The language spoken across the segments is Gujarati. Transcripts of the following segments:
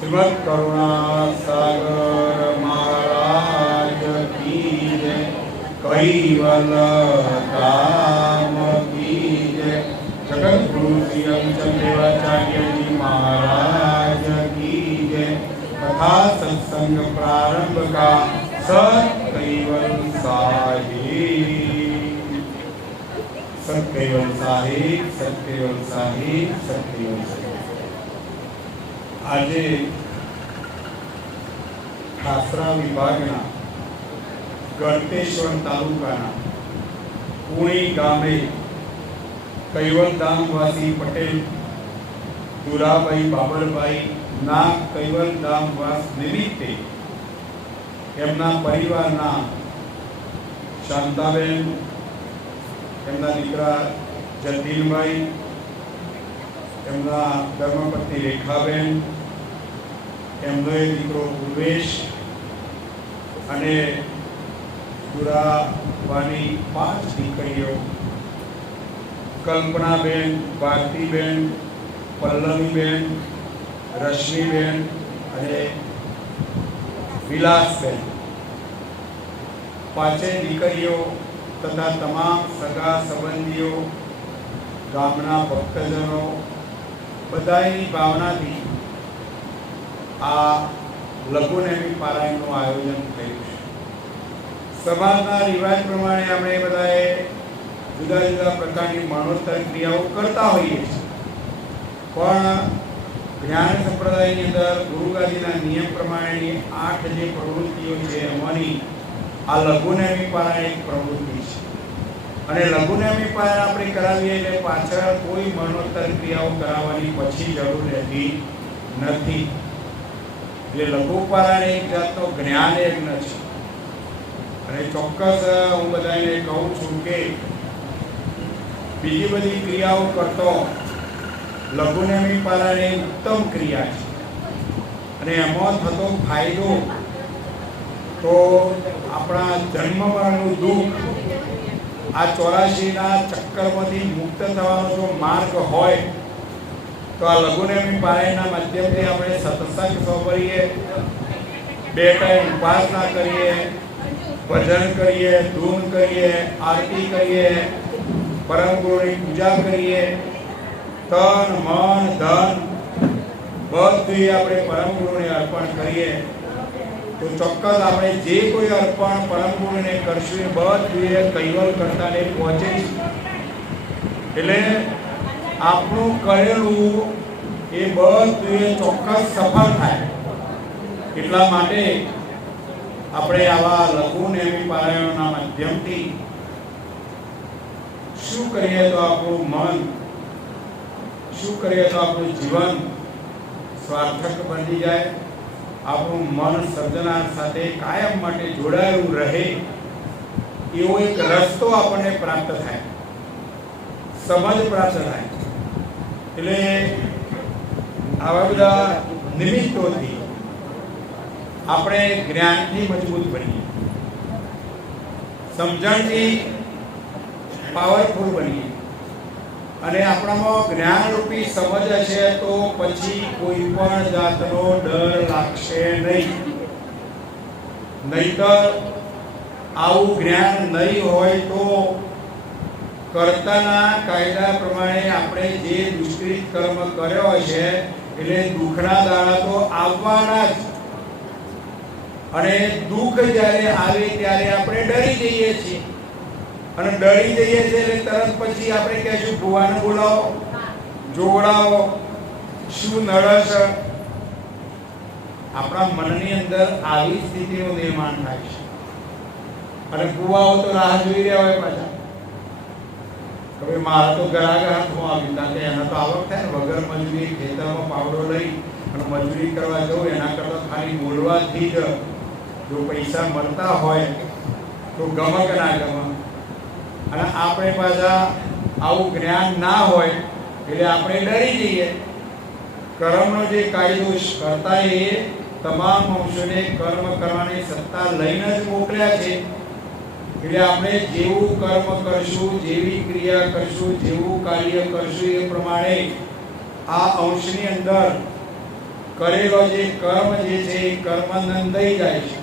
श्रीमद् करुणासागर महाराज की जय, कैवल धाम की जय, जगत गुरु श्री रामचंद्र देवाचार्य जी महाराज की जय। तथा सत्संग प्रारंभ का सत कैवल साहिब, सत कैवल साहिब, सत कैवल साहिब, सत कैवल साहिब। આજે ખાસરા વિભાગના ગળતેશ્વર તાલુકાના કુણી ગામે કૈવલધામવાસી પટેલ દુરાભાઈ બાબરભાઈ ના કૈવલધામવાસ નિમિત્તે એમના પરિવારના શાંતાબેન, એમના દીકરા જતીનભાઈ, એમના ધર્મપત્ની રેખાબેન, એમનો દીકરો ઉર્વેશ અને દુરાવાની 5 દીકરીઓ કલ્પનાબેન, ભારતીબેન, પલ્લવીબેન, રશ્મિબેન અને વિલાસબેન, 5 દીકરીઓ તથા તમામ સગા સંબંધીઓ, ગામના ભક્તજનો બધાની ભાવનાથી આ લઘુનેમી પારાયણનું આયોજન થયું છે। સમાજના રિવાજ પ્રમાણે આપણે બધાએ જુદા જુદા પ્રકારની મરણોત્તર ક્રિયાઓ કરતા હોઈએ છીએ, પણ જ્ઞાન સંપ્રદાયની અંદર ગુરુગાદીના નિયમ પ્રમાણેની 8 જે પ્રવૃત્તિઓ છે એમાંની આ લઘુનેમી પારાયણ એક પ્રવૃત્તિ છે। અને લઘુનેમી પારાયણ આપણે કરાવીએ એટલે પાછળ કોઈ મરણોત્તર ક્રિયાઓ કરાવવાની પછી જરૂર રહેતી નથી। એટલે લઘુ પારાયણ એક જાતનો જ્ઞાન યજ્ઞ છે। અને ચોક્કસ હું બધાને કહું છું કે બીજી બધી ક્રિયાઓ કરતો લઘુનેમી પારાયણ ઉત્તમ ક્રિયા છે। અને એમાં થતો ફાયદો તો આપણા જન્મ મરણનું દુઃખ, આ 84ના ચક્કરમાંથી મુક્ત થવાનો જો માર્ગ હોય તો આ લઘુનેમી પારાયણના માધ્યમથી આપણે સત્સંગ સાંભળીએ, 2 ટાઈમ ઉપાસના કરીએ, ભજન કરીએ, ધૂન કરીએ, આરતી કરીએ, પરમ ગુરુની પૂજા કરીએ, તન મન ધન બધું આપણે પરમ ગુરુને અર્પણ કરીએ તો ચોક્કસ આપણે જે કોઈ અર્પણ પરમ ગુરુને કરશું એ બધું કૈવલ કરતાને પહોંચે છે। એટલે આપણું કરેલું એ બધું ચોક્કસ સફળ થાય। એટલા માટે આપણે આવા લઘુનેમી પારાયણના માધ્યમથી શું કરીએ તો આપણું મન, શું કરીએ તો આપણું જીવન સાર્થક બની જાય, આપણું મન સર્જના સાથે કાયમ માટે જોડાયેલું રહે, એવો એક રસ્તો આપણને પ્રાપ્ત થાય, સમજ પ્રાપ્ત થાય। એટલે આવા બધા નિમિત્તોથી આપણે જ્ઞાનથી મજબૂત બનીએ, સમજણથી પાવરફુલ બનીએ, અને આપણામાં જ્ઞાનરૂપી સમજ હશે તો પછી કોઈ પણ જાતનો ડર લાગશે નહીં। નહીતર આવું જ્ઞાન નહીં હોય તો કર્તાના કાયદા પ્રમાણે આપણે જે દુષ્કૃત કર્મ કર્યો હશે એટલે દુઃખના દાડા તો આવવાના જ। અને દુઃખ જ્યારે આવે ત્યારે આપણે ડરી જઈએ છીએ, અને ડરી જઈએ છીએ એટલે તરત પછી આપણે કહેશું ભુવાને બોલાવો, જોડાવો, શું નડશ। આપણા મનની અંદર આવી સ્થિતિનું નિર્માણ થાય છે, અને ભુવાઓ તો રાહ જોઈ રહ્યા હોય પાછા કે ભાઈ મારા તો ગ્રાહક હાથમાં આવી, કારણ કે એના તો આવક થાય ને, વગર મજૂરી ખેતરમાં પાવડો લઈ અને મજૂરી કરવા જવું એના કરતાં ખાલી બોલવાથી જ જો પૈસા મળતા હોય તો ગમે કે ના ગમે। અને આપણે પાછા આવું જ્ઞાન ના હોય એટલે આપણે ડરી જઈએ। કર્મનો જે કાયદો કરતા એ તમામ અંશોને કર્મ કરવાની સત્તા લઈને જ મોકલ્યા છે। એટલે આપણે જેવું કર્મ કરશું, જેવી ક્રિયા કરશું, જેવું કાર્ય કરશું એ પ્રમાણે આ અંશની અંદર કરેલો જે કર્મ જે છે એ કર્મ નંદાઈ જાય છે.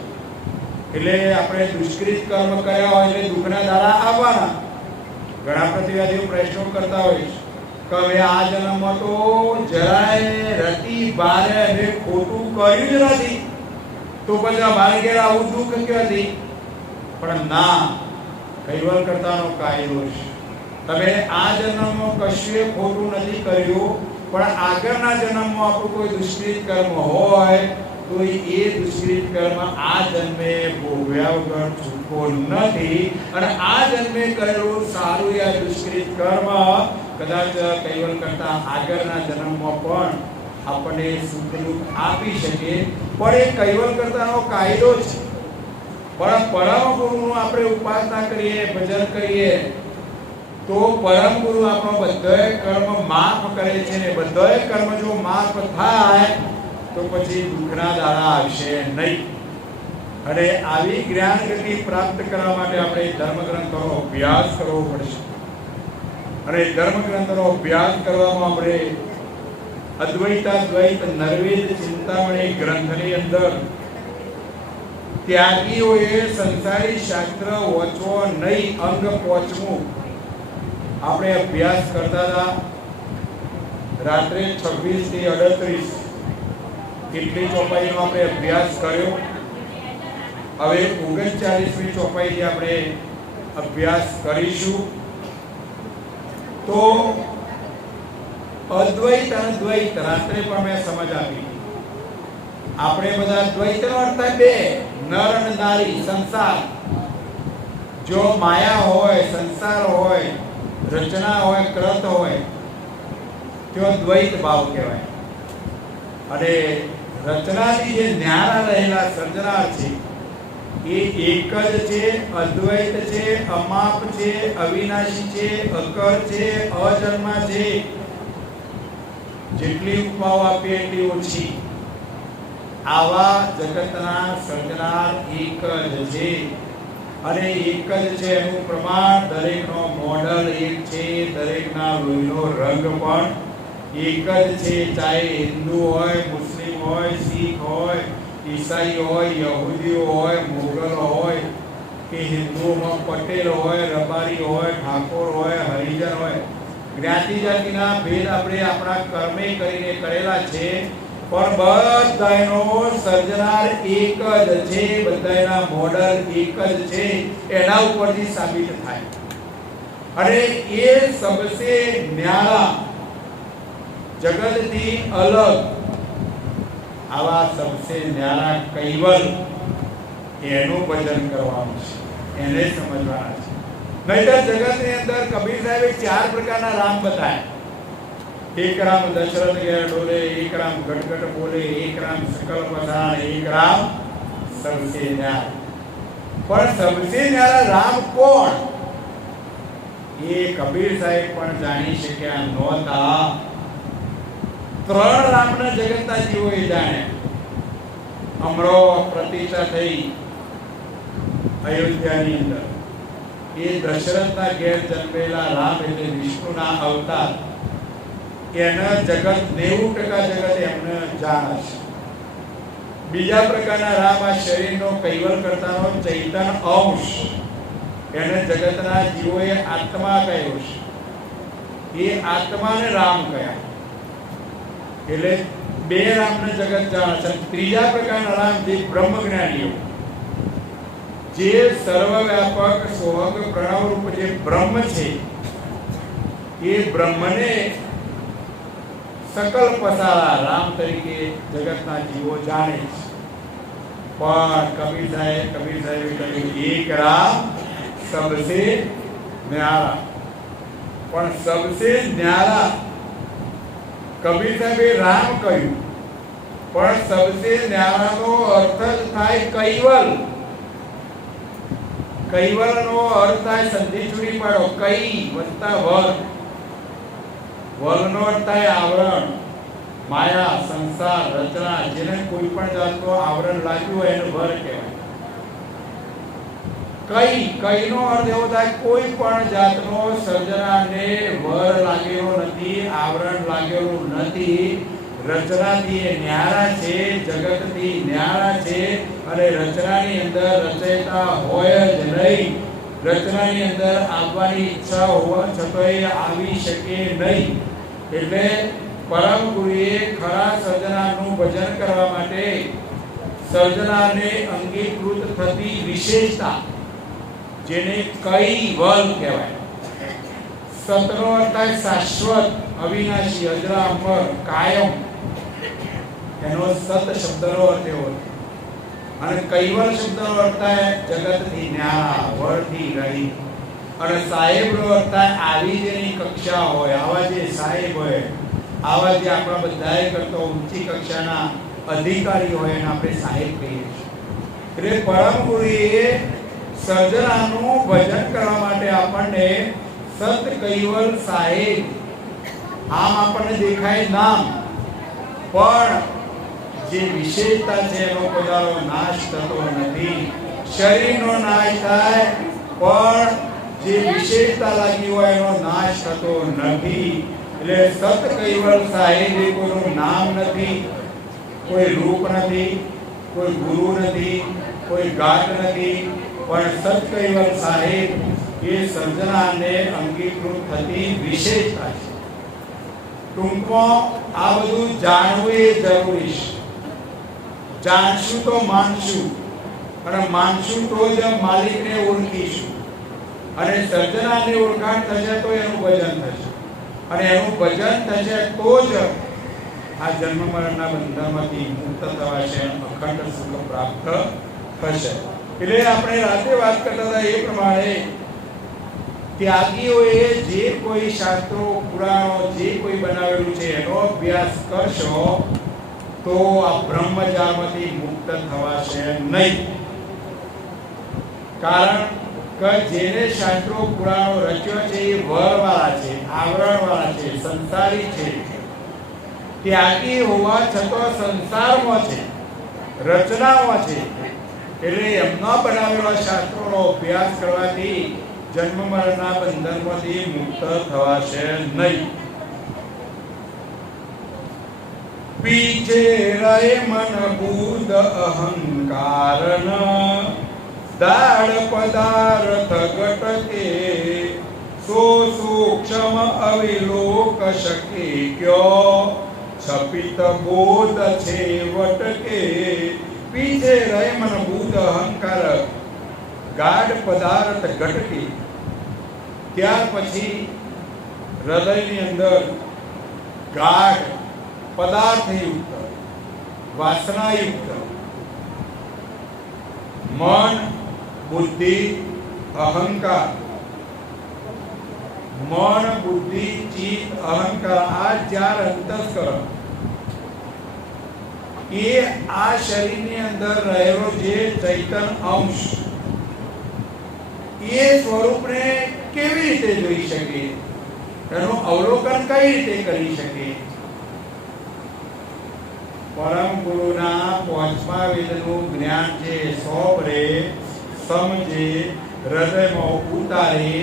એટલે આપણે દુષ્કૃત કર્મ કર્યા હોય એટલે દુઃખના દાડા આવવાના. ઘણા પ્રતિવાદીઓ પ્રશ્નો કરતા હોય છે કે હવે આ જન્મમાં તો જરાય રતી ભારે અને ખોટું કર્યું જ નથી, તો પછી અમારે ઘેર આવું દુઃખ ક્યાંથી? પણ ના, કૈવલ કરતાનો કાયદો છે. તમે આ જન્મમાં કશું ખોટું નથી કર્યું, પણ આગળના જન્મમાં આપણું કોઈ દુષ્કૃત કર્મ હોય તો એ દુષ્કૃત કર્મ આ જન્મે ભોગવ્યા વગર છૂટકો નથી. અને આ જન્મે કરેલું સારું યા દુષ્કૃત કર્મ કદાચ કૈવલ કરતા આગળના જન્મમાં પણ આપણને સુખ દુઃખ આપી શકે. પણ એ કૈવલ કરતાનો કાયદો છે. પણ પરમ ગુરુનું આપણે ઉપાસના કરીએ, ભજન કરીએ તો પરમ ગુરુ આપણો બધાય કર્મ માફ કરે છે. ને બધાય કર્મ જો માફ થાય તો પછી દુઃખના દાડા આવશે નહીં. અને આવી જ્ઞાન ગતિ પ્રાપ્ત કરવા માટે આપણે ધર્મગ્રંથોનો અભ્યાસ કરવો પડશે. અને ધર્મગ્રંથોનો અભ્યાસ કરવામાં આપણે અદ્વૈતાદ્વૈત નર્વેદ ચિંતામણી ગ્રંથની અંદર ત્યાગીઓએ સંસારી શાસ્ત્ર વાંચવો નહીં, અંગ 5મું આપણે અભ્યાસ કરતા હતા. રાત્રે 26 થી 38 કેટલી ચોપાઈનો આપણે અભ્યાસ કર્યો. હવે 39મી ચોપાઈથી આપણે અભ્યાસ કરીશું. તો અદ્વૈત અને દ્વૈત રાત્રે પણ મેં સમજ આપી. આપણે બધા દ્વૈતનો અર્થ થાય બે, નર અને નારી, સંસાર. જો માયા હોય, સંસાર હોય, રચના હોય, કૃત હોય તો દ્વૈત ભાવ કહેવાય. અને રચનાની જે ન્યારા રહેલા સર્જનાર છે એ એક જ છે, અદ્વૈત છે, અમાપ છે, અવિનાશી છે, અકર છે, અજન્મા છે. જેટલી ઉપમાઓ આપીએ એટલી ઓછી. આવા જગતના સર્જનાર એક જ છે. અને એક જ છે એનું પ્રમાણ દરેકનો મોડલ એક છે, દરેકના લોહીનો રંગ પણ એક જ છે. ચાહે હિન્દુ હોય, મુસ્લિમ હોય, શીખ હોય, ઈસાઈ હોય, યહૂદીઓ હોય, મુગલ હોય કે હિન્દુઓમાં પટેલ હોય, રબારી હોય, ઠાકોર હોય, હરિજન હોય, જ્ઞાતિ જાતિના ભેદ આપણે આપણા કર્મે કરીને કરેલા છે. પણ બધાયનો સર્જનાર એક જ છે, બધાયના મોડલ એક જ છે. એના ઉપરથી સાબિત થાય. અને એ સબસે ન્યારા, જગતથી અલગ આવા સબસે ન્યારા કૈવલ એનું ભજન કરવાનું છે, એને સમજવાના છે. નહીતર જગતની અંદર કબીર સાહેબે 4 પ્રકારના રામ બતાવ્યા. એક રામ દશરથ ઘેર ડોલે, એક રામ ગટગટ બોલે, એક રામ સકલ પધાન, એક રામ સબસે ન્યારા. પણ સબસે ન્યારા રામ કોણ એ કબીર સાહેબ પણ જાણી શક્યા નહોતા. 3 રામના જગતના જીવોએ જાણ્યા. અમરો પ્રતિષ્ઠા થઈ અયોધ્યાની અંદર. એ દશરથના ઘેર જન્મેલા રામ એટલે વિષ્ણુના અવતાર. એના જગત 90% જગત એમને જાણે છે. બીજા પ્રકારના રામ આ શરીરનો કૈવલ કરતાનો ચૈતન્ય અંશ. એને જગતના જીવોએ આત્મા કહ્યો છે. એ આત્માને રામ કહ્યા. એટલે 2 રામને જગત જાણે છે. ત્રીજા પ્રકારના રામ જે બ્રહ્મજ્ઞાનીઓ, જે સર્વવ્યાપક સોહગ પ્રણવ રૂપ જે બ્રહ્મ છે, એ બ્રહ્મને સકલ પસારા રામ તરીકે જગતના જીવો જાણે છે. પણ કબીર સાહેબે કહ્યું એક રામ સબસે ન્યારા. પણ સબસે ન્યારા કબીર સાહેબે રામ કહ્યું, પણ સબસે ન્યારાનો અર્થ થાય કૈવલ. કૈવલનો અર્થ થાય સંધિ ચૂડી પાડો, કઈ વત્તા વર. વરનો અર્થ થાય આવરણ, માયા, સંસાર, રચના. જેને કોઈ પણ જાતનું આવરણ લાગ્યું હોય એનું વર કહેવાય. કઈનો અર્થ એવો થાય કોઈ પણ જાતનો સર્જનારને વર લાગેલો નથી, આવરણ લાગેલું નથી. રચનાથી એ ન્યારા છે, જગતથી ન્યારા છે, અને રચનાની અંદર રચયિતા હોય જ નહીં. રચનાની અંદર આવવાની ઈચ્છા હોવા છતાંય આવી શકે નહીં. એટલે પરમ ગુરુએ ખરા સર્જનાનું ભજન કરવા માટે સર્જનાને અંગીકૃત થતી વિશેષતા, જેને કૈવલ કહેવાય. સતનો અર્થ શાશ્વત, અવિનાશી, અજરા, અમર, કાયમ. એનો સત શબ્દનો અર્થ એવો છે. અને કૈવલ શબ્દનો અર્થ થાય જગતથી ન્યારા, વળથી રહી. અને સાહેબનો અર્થ થાય આવી જેની કક્ષા હોય, આવા જે સાહેબ હોય, આવા જે આપણા બધાએ કરતો ઊંચી કક્ષાના અધિકારી હોય એને આપણે સાહેબ કહીએ છીએ. એટલે પરમ ગુરુએ સર્જનાનું ભજન કરવા માટે આપણને સત, કૈવલ, સાહેબ આમ આપણને દેખાય નામ, પણ જે વિશેષતા છે એનો પદારો નાશ થતો નથી. શરીરનો નાશ થાય પણ જે વિશેષતા લાગી હોય એનો નાશ થતો નથી. એટલે સત, કૈવલ, સાહેબ એ કોઈનું નામ નથી, કોઈ રૂપ નથી, કોઈ ગુરુ નથી, કોઈ ગાત નથી, પણ સત, કૈવલ, સાહેબ એ સર્જનાને અંગીકૃત થતી વિશેષતા છે. ટૂંકમાં આ બધું જાણવું એ જરૂરી છે. જાણશું તો માનશું, અને માનશું તો જ માલિકને ઓળખીશું, અને સર્જનાની ઓળખાણ થશે તો એનું ભજન થશે, અને એનું ભજન થશે તો જ આ જન્મ મરણના બંધનમાંથી મુક્ત થવાશે, અખંડ સુખ પ્રાપ્ત થશે. એટલે આપણે રાતે વાત કરતા હતા એ પ્રમાણે ત્યાગીઓએ જે કોઈ શાસ્ત્રો, પુરાણો જે કોઈ બનાવેલું છે એનો અભ્યાસ કરશો તો આ બ્રહ્મજાળમાંથી મુક્ત થવાશે નહીં. કારણ કે જેને શાસ્ત્રો, પુરાણો રચ્યો છે એ વરવાળા છે, આવરણવાળા છે, સંસારી છે. ત્યાગી હોવા છતાં સંસારમાં છે, રચનામાં છે. એટલે એમના બનાવેલા શાસ્ત્રોનો અભ્યાસ કરવાથી જન્મ મરણના બંધનમાંથી મુક્ત થવાશે નહીં. પીછે રહે મન બુદ્ધ અહંકારન, દાળ પદાર્થ ઘટકે, સો સૂક્ષ્મ અવિલોક શકે ક્યો, છપિત બોધ છે વટકે. પીછે રહે મન બુદ્ધ અહંકાર, ગાઢ પદાર્થ ઘટકે. ત્યાર પછી હૃદયની અંદર ગાઢ પદાર્થયુક્ત, વાસનાયુક્ત મન, બુદ્ધિ, અહંકાર. મન, બુદ્ધિ, ચિત્ત, અહંકાર આ ચાર અંતસ્કરણ એ આ શરીરની અંદર રહેલો જે ચૈતન અંશ એ સ્વરૂપને કેવી રીતે જોઈ શકે, એનું અવલોકન કઈ રીતે કરી શકે. પરમ ગુરુના પાંચમા વેદનું જ્ઞાન જે સોંપરે, સમજે, હૃદયમાં ઉતારે,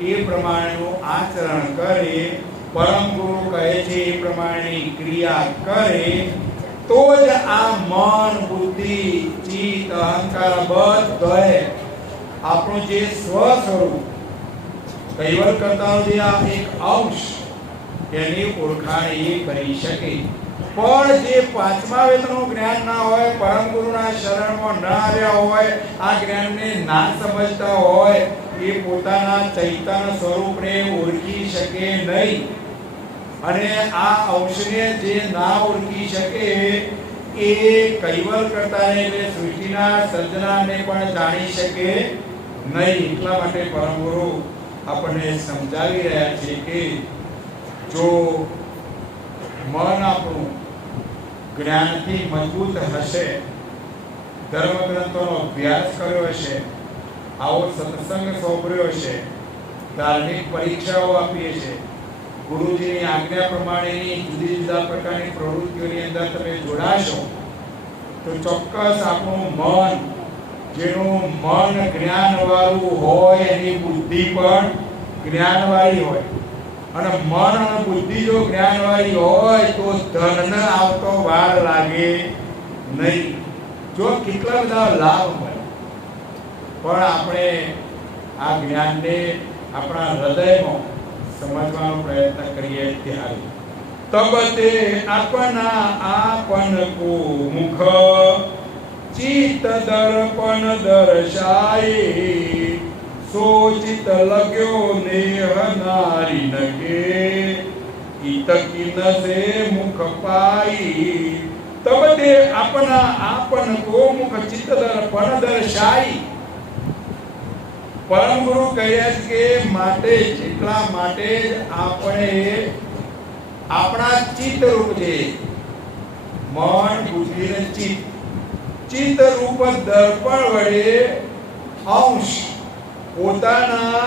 એ પ્રમાણેનું આચરણ કરે, પરમ ગુરુ કહે છે એ પ્રમાણેની ક્રિયા કરે, તો જ આ મન, બુદ્ધિ, ચિત્ત, અહંકાર બધે આપણું જે સ્વ સ્વરૂપ કૈવલ કરતા જે આ એક અંશ એની ઓળખાણ એ કરી શકે. પણ જે પાંચમા વેદનું જ્ઞાન ના હોય, પરમ ગુરુના શરણમાં ન આવ્યા હોય, આ જ્ઞાનને ના સમજતા હોય, એ પોતાના ચૈતન્ય સ્વરૂપને ઓળખી શકે નહીં. અને આ અંશને જે ના ઓળખી શકે એ કૈવલ કરતાને એટલે સૃષ્ટિના સર્જનાને પણ જાણી શકે નહીં. એટલા માટે પરમ ગુરુ આપણને સમજાવી રહ્યા છે કે જો મન આપણું જ્ઞાનથી મજબૂત હશે, ધર્મ ગ્રંથોનો અભ્યાસ કર્યો હશે, આવો સત્સંગ સાંભળ્યો હશે, ધાર્મિક પરીક્ષાઓ આપી હશે, ગુરુજીની આજ્ઞા પ્રમાણેની જુદી જુદા પ્રકારની પ્રવૃત્તિઓની અંદર તમે જોડાશો તો ચોક્કસ આપણું મન, જેનું મન જ્ઞાનવાળું હોય, એની બુદ્ધિ પણ જ્ઞાનવાળી હોય, અને મન અને બુદ્ધિ જો જ્ઞાનવાળી હોય તો ધનને આવતો વાર લાગે નહીં. જો કેટલા બધા લાભ મળે, પણ આપણે આ જ્ઞાનને આપણા હૃદયમાં સમજવાનો પ્રયત્ન કરીએ ત્યારે તબ તે આપના આપન કો મુખ ચિત્ત દર્પણ દર્શાય સોચિત લગ્યો નેહ નારી નગે ઈતકી નસે મુખ પાઈ. તબ તે આપના આપન કો મુખ ચિત્ત દર્પણ દર્શાય. પરમ ગુરુ કહે છે કે માટે એટલા માટે આપણે આપણા ચિત્ત રૂપ છે મન બુદ્ધિ અને ચિત્ત રૂપ દર્પણ વડે અંશ પોતાના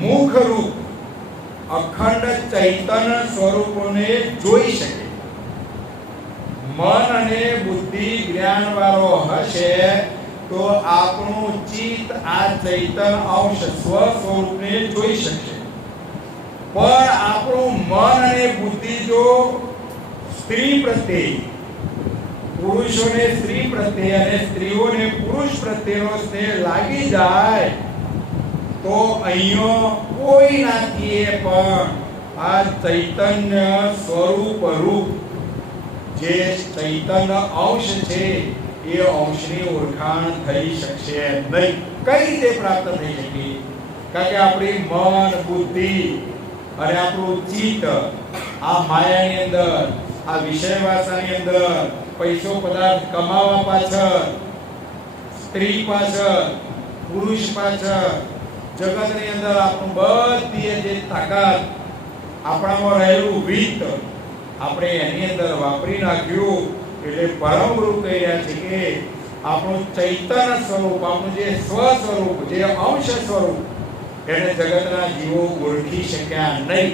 મુખ રૂપ અખંડ ચૈતન્ય સ્વરૂપને જોઈ શકે. મન અને બુદ્ધિ જ્ઞાન વાળો હશે તો આપણું ચિત્ત આ ચૈતન્ય અંશ સ્વ સ્વરૂપને જોઈ શકશે. પણ આપણું મન અને બુદ્ધિ જો સ્ત્રી પ્રત્યે, પુરુષોને સ્ત્રી પ્રત્યે અને સ્ત્રીઓને પુરુષ પ્રત્યેનો સ્નેહ લાગી જાય તો અહીંયા કોઈ નાથી પણ આ ચૈતન્ય સ્વરૂપ રૂપ જે ચૈતન્ય અંશ છે એ અંશની ઓળખાણ થઈ શકશે નહીં. કઈ રીતે પ્રાપ્ત થઈ શકે? કારણ કે આપણી મન બુદ્ધિ અને આપણું ચિત્ત આ માયાની અંદર, આ વિષય વાસનાની અંદર, પૈસો પદાર્થ કમાવા પાછળ, સ્ત્રી પાછળ, પુરુષ પાછળ, જગતની અંદર આપણું બધી જે તાકાત આપણામાં રહેલું વિત્ત આપણે એની અંદર વાપરી નાખ્યું. એટલે પરમ ગુરુ કહી રહ્યા છે કે આપણું ચૈતન્ય સ્વરૂપ, આપણું જે સ્વ સ્વરૂપ, જે અંશ સ્વરૂપ એને જગતના જીવો ઓળખી શક્યા નહીં.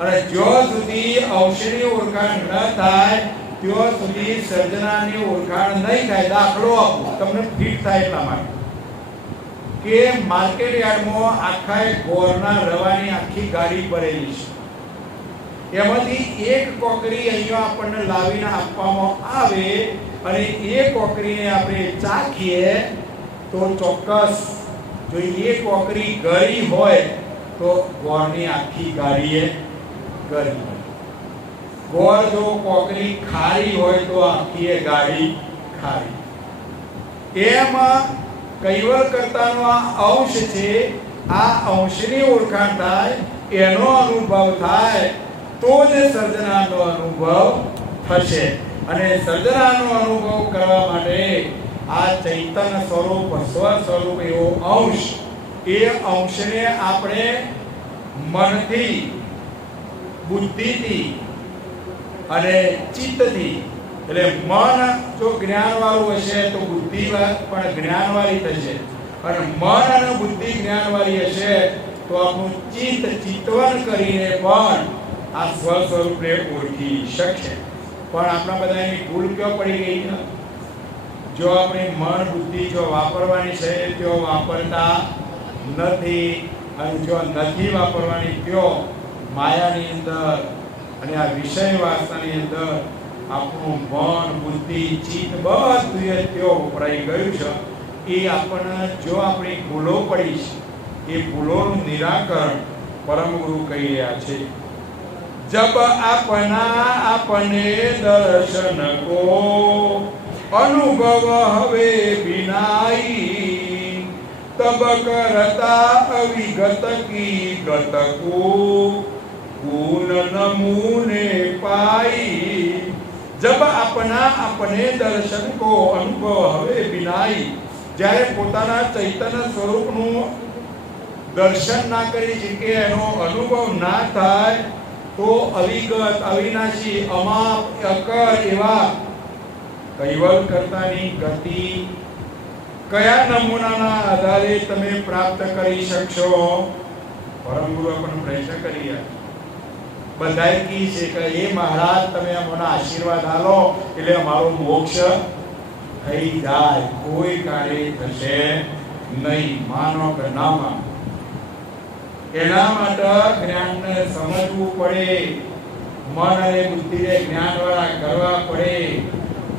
અને જ્યાં સુધી અંશની ઓળખાણ ન થાય ત્યાં સુધી સર્જનાની ઓળખાણ નહીં થાય. દાખલો આપો તમને ફિટ થાય એટલા માટે કે માર્કેટ યાર્ડમાં આખા ગોળના રવાની આખી ગાડી ભરેલી છે. એમાંથી એક કોકરી અહીંયા આપણને લાવીને આપવામાં આવે અને એ કોકરીને આપણે ચાખીએ તો ચોક્કસ જો એ કોકરી ગળી હોય તો ગોળની આખી ગાડીએ ગળી હોય. ગોળ જો કોકરી ખારી હોય તો આખી એ ગાડી ખારી. એમાં કૈવલ કરતાનો આ અંશ છે. આ અંશની ઓળખાણ થાય, એનો અનુભવ થાય તો જ સર્જનાનો અનુભવ થશે. અને સર્જનાનો અનુભવ કરવા માટે આ ચૈતન્ય સ્વરૂપ, સ્વ સ્વરૂપ એવો અંશ, એ અંશને આપણે મનથી, બુદ્ધિથી અને ચિત્તથી, એટલે મન જો જ્ઞાનવાળું હશે તો બુદ્ધિ પણ જ્ઞાનવાળી થશે, અને મન અને બુદ્ધિ જ્ઞાનવાળી હશે તો આપણું ચિત્ત ચિંતવન કરીને પણ આ સ્વ સ્વરૂપને ઓળખી શકશે. પણ આપણા બધાની ભૂલ ક્યાં પડી ગઈ છે? જો આપણે મન બુદ્ધિ જો વાપરવાની છે તો વાપરતા નથી, અને જો નથી વાપરવાની તો માયાની અંદર અને આ વિષય વાસનાની અંદર આપણું મન બુદ્ધિ ચિત્ત બધું ત્યાં વપરાઈ ગયું છે. એ આપણને જો આપણી ભૂલો પડી છે એ ભૂલોનું નિરાકરણ પરમ ગુરુ કહી રહ્યા છે. जब अपना अपने दर्शन को अनुभव हवे बिनाई तब करता अविगत की गत को गुण नमूने पाई. जब अपना अपने दर्शन को अनुभव हवे बिनाई, જ્યારે પોતાના ચૈતન્ય સ્વરૂપનું દર્શન ના કરી શકે, એનો અનુભવ ના થાય તો અવિગત, અવિનાશી, અમાપ, અકર એવા કૈવલ કરતાની ગતિ કયા નમૂનાના આધારે તમે પ્રાપ્ત કરી શકશો? પરમ ગુરુ આપણને પ્રશ્ન કરી રહ્યા. બધાએ કી છે કે એ મહારાજ તમે અમને આશીર્વાદ આલો એટલે અમારો મોક્ષ થઈ જાય. કોઈ કાર્ય થશે નહીં, માનો કે ના માનો. એના માટે જ્ઞાનને સમજવું પડે, મન અને બુદ્ધિને જ્ઞાન વાળા કરવા પડે,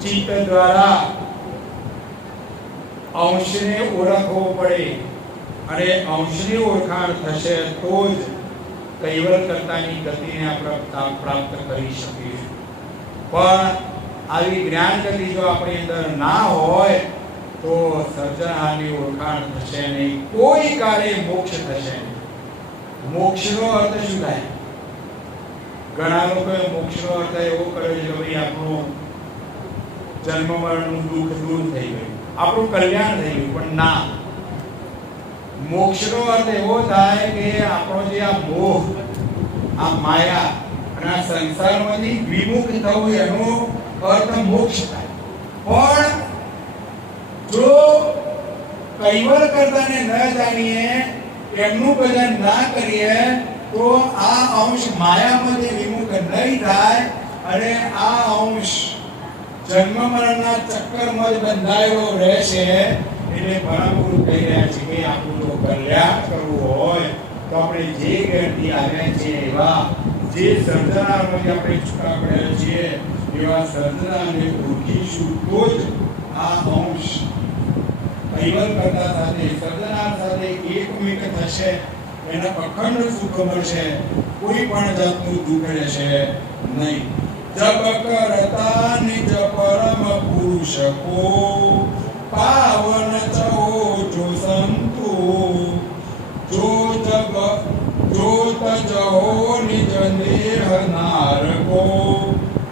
ચિત્ત દ્વારા અંશને ઓળખવો પડે, અને અંશની ઓળખાણ થશે તો જ કૈવલ કરતાની ગતિને આપણે પ્રાપ્ત કરી શકીએ. પણ આવી જ્ઞાન ગતિ જો આપણી અંદર ના હોય તો સર્જનહારની ઓળખાણ થશે નહીં, કોઈ કાળે મોક્ષ થશે નહીં. મોક્ષનો અર્થ શું થાય? ઘણા લોકોએ મોક્ષનો અર્થ એવો કર્યો છે કે ભાઈ આપણું જન્મ મરણનું દુઃખ દૂર થઈ ગયું, આપણું કલ્યાણ થઈ ગયું. પણ ના, મોક્ષનો અર્થ એવો થાય કે આપણો જે આ મોહ, આ માયા અને આ સંસારમાંથી વિમુખ થવું, એનો અર્થ મોક્ષ થાય. પણ જો કૈવલ કરતાને ન જાણીએ, એમનું ભજન ના કરીએ તો આ અંશ માયામાંથી વિમુખ નહીં થાય, અને આ અંશ જન્મ મરણના ચક્કરમાં જ બંધાયેલો રહેશે. એટલે પરમગુરુ કહી રહ્યા છે કે આપણું જો કલ્યાણ કરવું હોય તો આપણે જે જ્ઞાનથી આવ્યા છીએ એવા, જે સર્જનારમાંથી આપણે છૂટા પડ્યા છીએ એવા સર્જનારને ઓળખીશું તો જ આ અંશ કૈવલ કરતા સાથે, સર્જનાર સાથે એકમેક થશે, એને અખંડ સુખ મળશે, કોઈ પણ જાતનું દુઃખ રહેશે નહીં. જપ કરતા નિજ પરમ પુરુષ કો પાવન ચો જો સંતો, જો જગ જો તજો નિજ દેહ નારકો,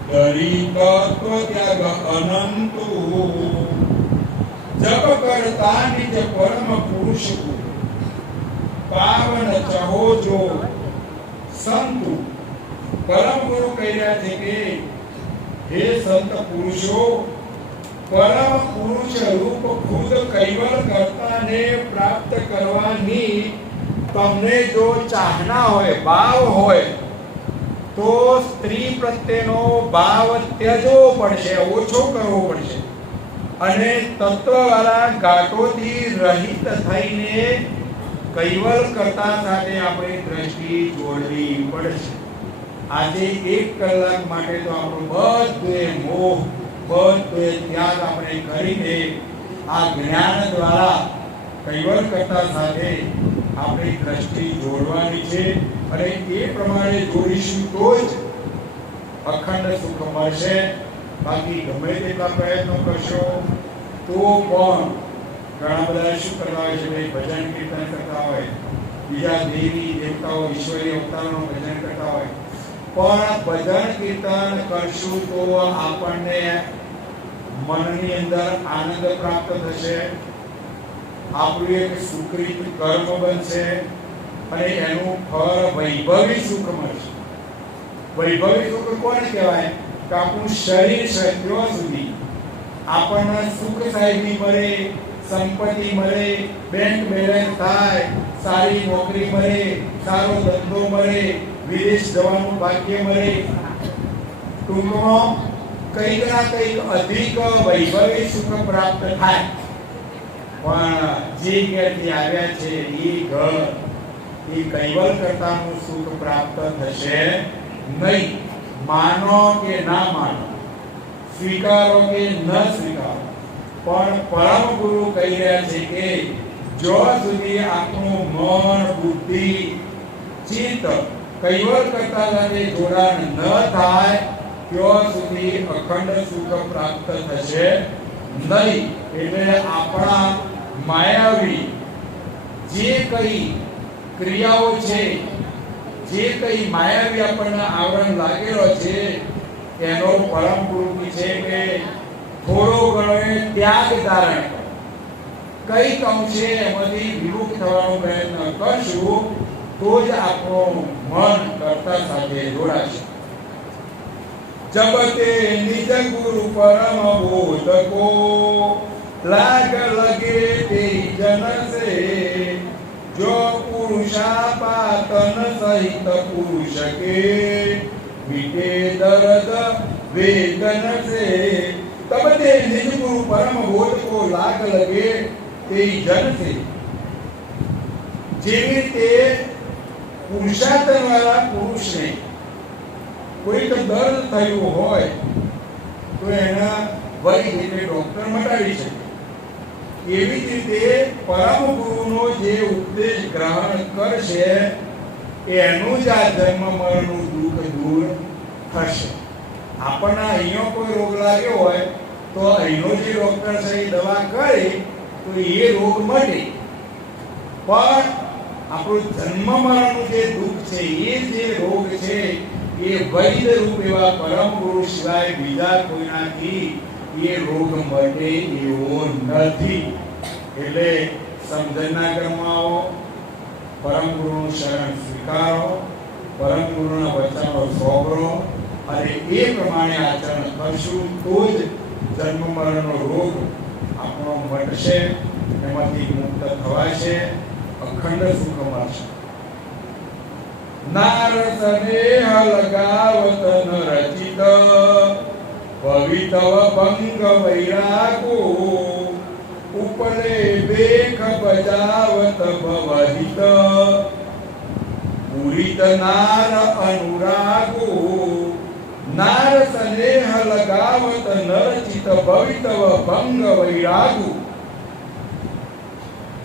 દરી તત્વ ત્યાગ અનંતો. જપ કરતા નિજ પરમ પુરુષ કો પાવન ચહો જો સંતો. પરમ ગુરુ કહી રહ્યા છે કે હે સંત પુરુષો, પરમ પુરુષ રૂપ ખુદ કૈવલ કરતાને પ્રાપ્ત કરવાની તમને જો ચાહના હોય, ભાવ હોય, તો સ્ત્રી પ્રત્યેનો ભાવ ત્યજવો પડશે, ઓછો કરવો પડશે, અને તત્વવાળા ઘાટોથી રહિત થઈને કૈવલ કરતા સાથે આપણી દ્રષ્ટિ જોડવી પડશે. આજે 1 કલાક માટે તો આપણું બધું મોહ, બધું ત્યાગ આપણે કરીને આ જ્ઞાન દ્વારા કૈવલ કરતા સાથે આપણી દ્રષ્ટિ જોડવાની છે, અને એ પ્રમાણે જોડીશું તો જ અખંડ સુખ મળશે. બાકી ગમે તેટલા પ્રયત્નો કરશો તો પણ ઘણા બધા શું કરતા હોય છે, ભાઈ ભજન કીર્તન કરતા હોય, બીજા દેવી દેવતાઓ ઈશ્વરી અવતારોનું ભજન કરતા હોય, પણ ભજન કીર્તન કરશું તો આપણને મનની અંદર આનંદ પ્રાપ્ત થશે, આપણું એક સુકૃત કર્મ બનશે, અને એનું ફળ વૈભવી સુખ મળશે. વૈભવી સુખ કોને કહેવાય? કે આપણું શરીર છે ત્યાં સુધી આપણને સુખ સાહેબી મળે, સંપત્તિ મળે, બેંક બેલેન્સ થાય, સારી નોકરી મળે, સારો ધંધો મળે, વિદેશ જવાનું ભાગ્ય મળે, ટૂંકમાં કંઈક ના કંઈક અધિક વૈભવી સુખ પ્રાપ્ત થાય. પણ જે ઘેરથી આવ્યા છે એ ઘર, એ કૈવલ કરતાનું સુખ પ્રાપ્ત થશે નહીં. માનો કે ના માનો, સ્વીકારો કે ન સ્વીકારો, પણ પરમ ગુરુ કહી રહ્યા છે કે જો સુધી આપણું મન, બુદ્ધિ, ચિત્ત કૈવલ કરતા સાથે જોડાણ ન થાય ત્યાં સુધી અખંડ સુખ પ્રાપ્ત થશે નહીં. એટલે આપણા માયાવી જે કઈ ક્રિયાઓ છે, જે કઈ માયાવી આપણને આવરણ લાગેલો છે, એનો પરમ ગુરુ છે કે થોડો ઘણો ત્યાગ ધારણ કરો, કઈક અંશે એમાંથી વિમુખ થવાનો પ્રયત્ન કરશું તો જ આપણું મન કરતા સાથે જોડાશે. જબતે નિજ ગુરુ પરમ બોધકો, લાગ લગે તે જન સે, જો પુરુષાપાતન સહિત પુરુષ કે, મીટે દર્દ વેદન સે. तब ते निज गुरु परम बोध को लाग लगे ते जन से. જેવી રીતે પુરુષાર્થવાળા પુરુષને કોઈક દર્દ થયું હોય તો એના વય એટલે ડોક્ટર મટાડી શકે. એવી જ રીતે પરમ ગુરુનો જે ઉપદેશ ગ્રહણ કરશે એનું જ આ જન્મ મરણનું દુઃખ દૂર થશે. આપણને અહીંયા કોઈ રોગ લાગ્યો હોય તો અહીંનો જે ડોક્ટર છે એ દવા કરે તો એ રોગ મટે, પણ આપણું જન્મ મરણનું જે દુઃખ છે એ જે રોગ છે એ વૈદ રૂપ એવા પરમ ગુરુ સિવાય બીજા કોઈનાથી એ રોગ મટે એવો નથી. એટલે સમજણના કર્મમાં આવો, પરમ ગુરુનું શરણ સ્વીકારો, પરમ ગુરુના વચનો સાંભળો અને એ પ્રમાણે આચરણ કરશું તો જ જન્મ મરણનો રોગ આપણો મટશે, એમાંથી મુક્ત થવાશે, અખંડ સુખ મળશે. નારસનેહ લગાવત ન રચિત પવિતવ ભંગ વૈરાગો ઉપલે બેખ બજાવત ભવહિત પુરિત નાર અનુરાગો. નાર સ્નેહ લગાવત નરચિત ભવિતવ ભંગ વૈરાગો.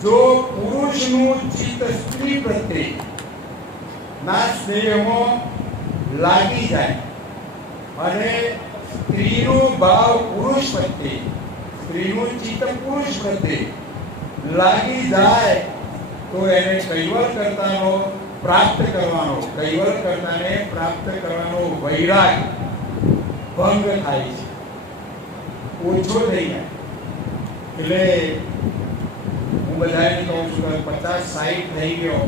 જો પુરુષનું ચિત્ત સ્ત્રી પ્રત્યે ના સ્નેહમાં લાગી જાય અને સ્ત્રીનો ભાવ પુરુષ પ્રત્યે, સ્ત્રીનું ચિત્ત પુરુષ પ્રત્યે લાગી જાય તો એને કૈવલ કરતાનો પ્રાપ્ત કરવાનો, કૈવલ કરતાને પ્રાપ્ત કરવાનો વૈરાગ ભંગ થાય છે, ઓછો થઈ જાય. એટલે હું બધાને કહું છું કે 50-60 થઈ ગયો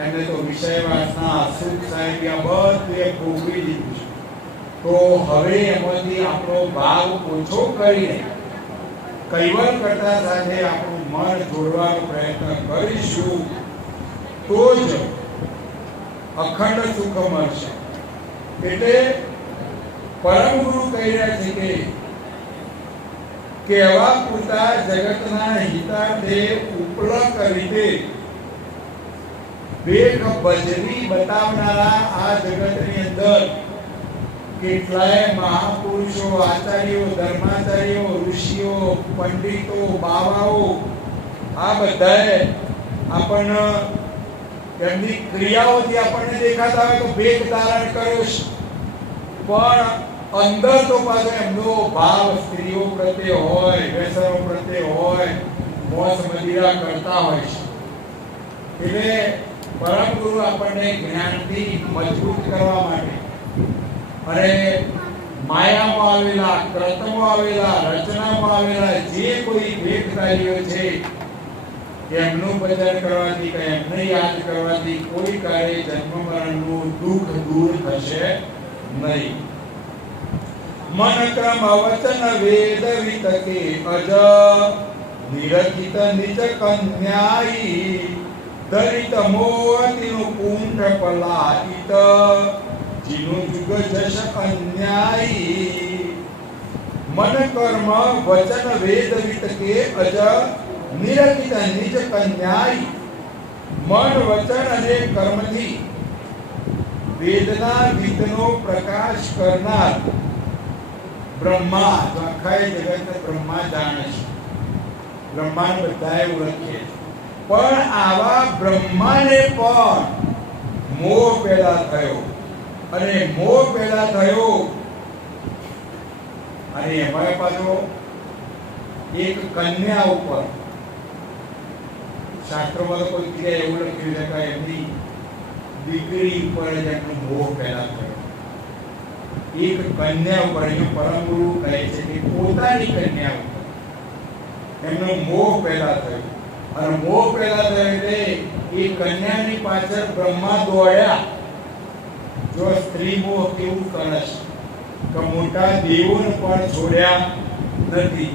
એમને તો વિષય વાસના સુખ સાહિત્ય બધું એ ભોગવી દીધું છે, તો હવે એમાંથી આપણો ભાવ ઓછો કરીને કૈવલ કરતા સાથે આપણું મન જોડવાનો પ્રયત્ન કરીશું તો જ અખંડ સુખ મળશે. એટલે પરમ ગુરુ કહી રહ્યા છે કે કેવા પૂરતા જગતના હિતાર્થે ઉપલક રીતે વેગ ભજવી બતાવનારા આ જગતની અંદર કેટલાય મહાપુરુષો, આચાર્યો, ધર્માચાર્યો, ઋષિઓ, પંડિતો, બાવાઓ આ બધાએ આપણને એમની ક્રિયાઓથી આપણને દેખાતા હોય તો ભેદ ધારણ કર્યો છે, પણ અંદર તો પાછો એમનો ભાવ સ્ત્રીઓ પ્રત્યે હોય, વ્યસનો પ્રત્યે હોય, મોસ મદિરા કરતા હોય છે. એટલે પરમ ગુરુ આપણને જ્ઞાનથી મજબૂત કરવા માટે અને માયામાં આવેલા, ક્રતમાં આવેલા, રચનામાં આવેલા જે કોઈ વેગધારીઓ છે એમનું ભજન કરવાથી કે એમને યાદ કરવાથી કોઈ કાર્ય જન્મ મરણનું દુઃખ દૂર થશે નહીં. મન ક્રમ વચન વેદ વિતકે અજ નિરખિત નિજ કન્યાઈ દરિત મોતીનું કુંઠ પલાયિત જીનું જુગ જશ અન્યાયી. મન કર્મ વચન વેદ વિતકે અજ નિરખિત નિજ કન્યાઈ. મન વચન અને કર્મથી વેદના વિતનો પ્રકાશ કરનાર બ્રહ્મા, આખા જગત બ્રહ્મા જાણે છે, બ્રહ્માંડ બધાએ ઓળખે, પણ આવા બ્રહ્માને પણ મોહ પેદા થયો અને મોહ પેદા થયો અને એમાં પાછો એક કન્યા ઉપર, શાસ્ત્રોમાં તો કોઈ જગ્યાએ એવું લખ્યું છે કે એમની દીકરી ઉપર જ એમનો મોહ પેદા થયો. એક કન્યા ઉપર, અહીંયા પરમ ગુરુ કહે છે કે પોતાની કન્યા ઉપર એમનો મોહ પેદા થયો અને મોહ પેદા થયો એટલે એ કન્યાની પાછળ બ્રહ્મા દોડ્યા. જો સ્ત્રી મોહ કેવું કરે છે કે મોટા દેવોને પણ છોડ્યા નથી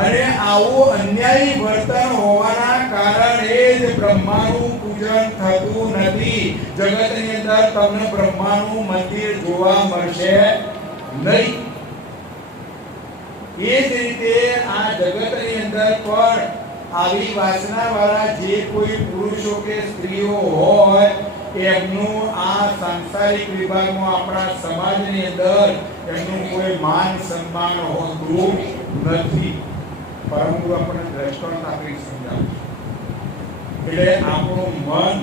અને આવું અન્યાયી વર્તન હોવાના કારણે જ બ્રહ્માનું પૂજન થતું નથી. જગતની અંદર તમને બ્રહ્માનું મંદિર જોવા મળશે નહીં. એ જ રીતે આ જગતની અંદર પણ આવી વાસના વાળા જે કોઈ પુરુષો કે સ્ત્રીઓ હોય એમનું આ સાંસારિક વિભાગમાં આપણા સમાજની અંદર એમનું કોઈ માન સન્માન હોતું નથી. પરંતુ આપણે દ્રષ્ટાંત આપી સમજાવું એટલે આપણું મન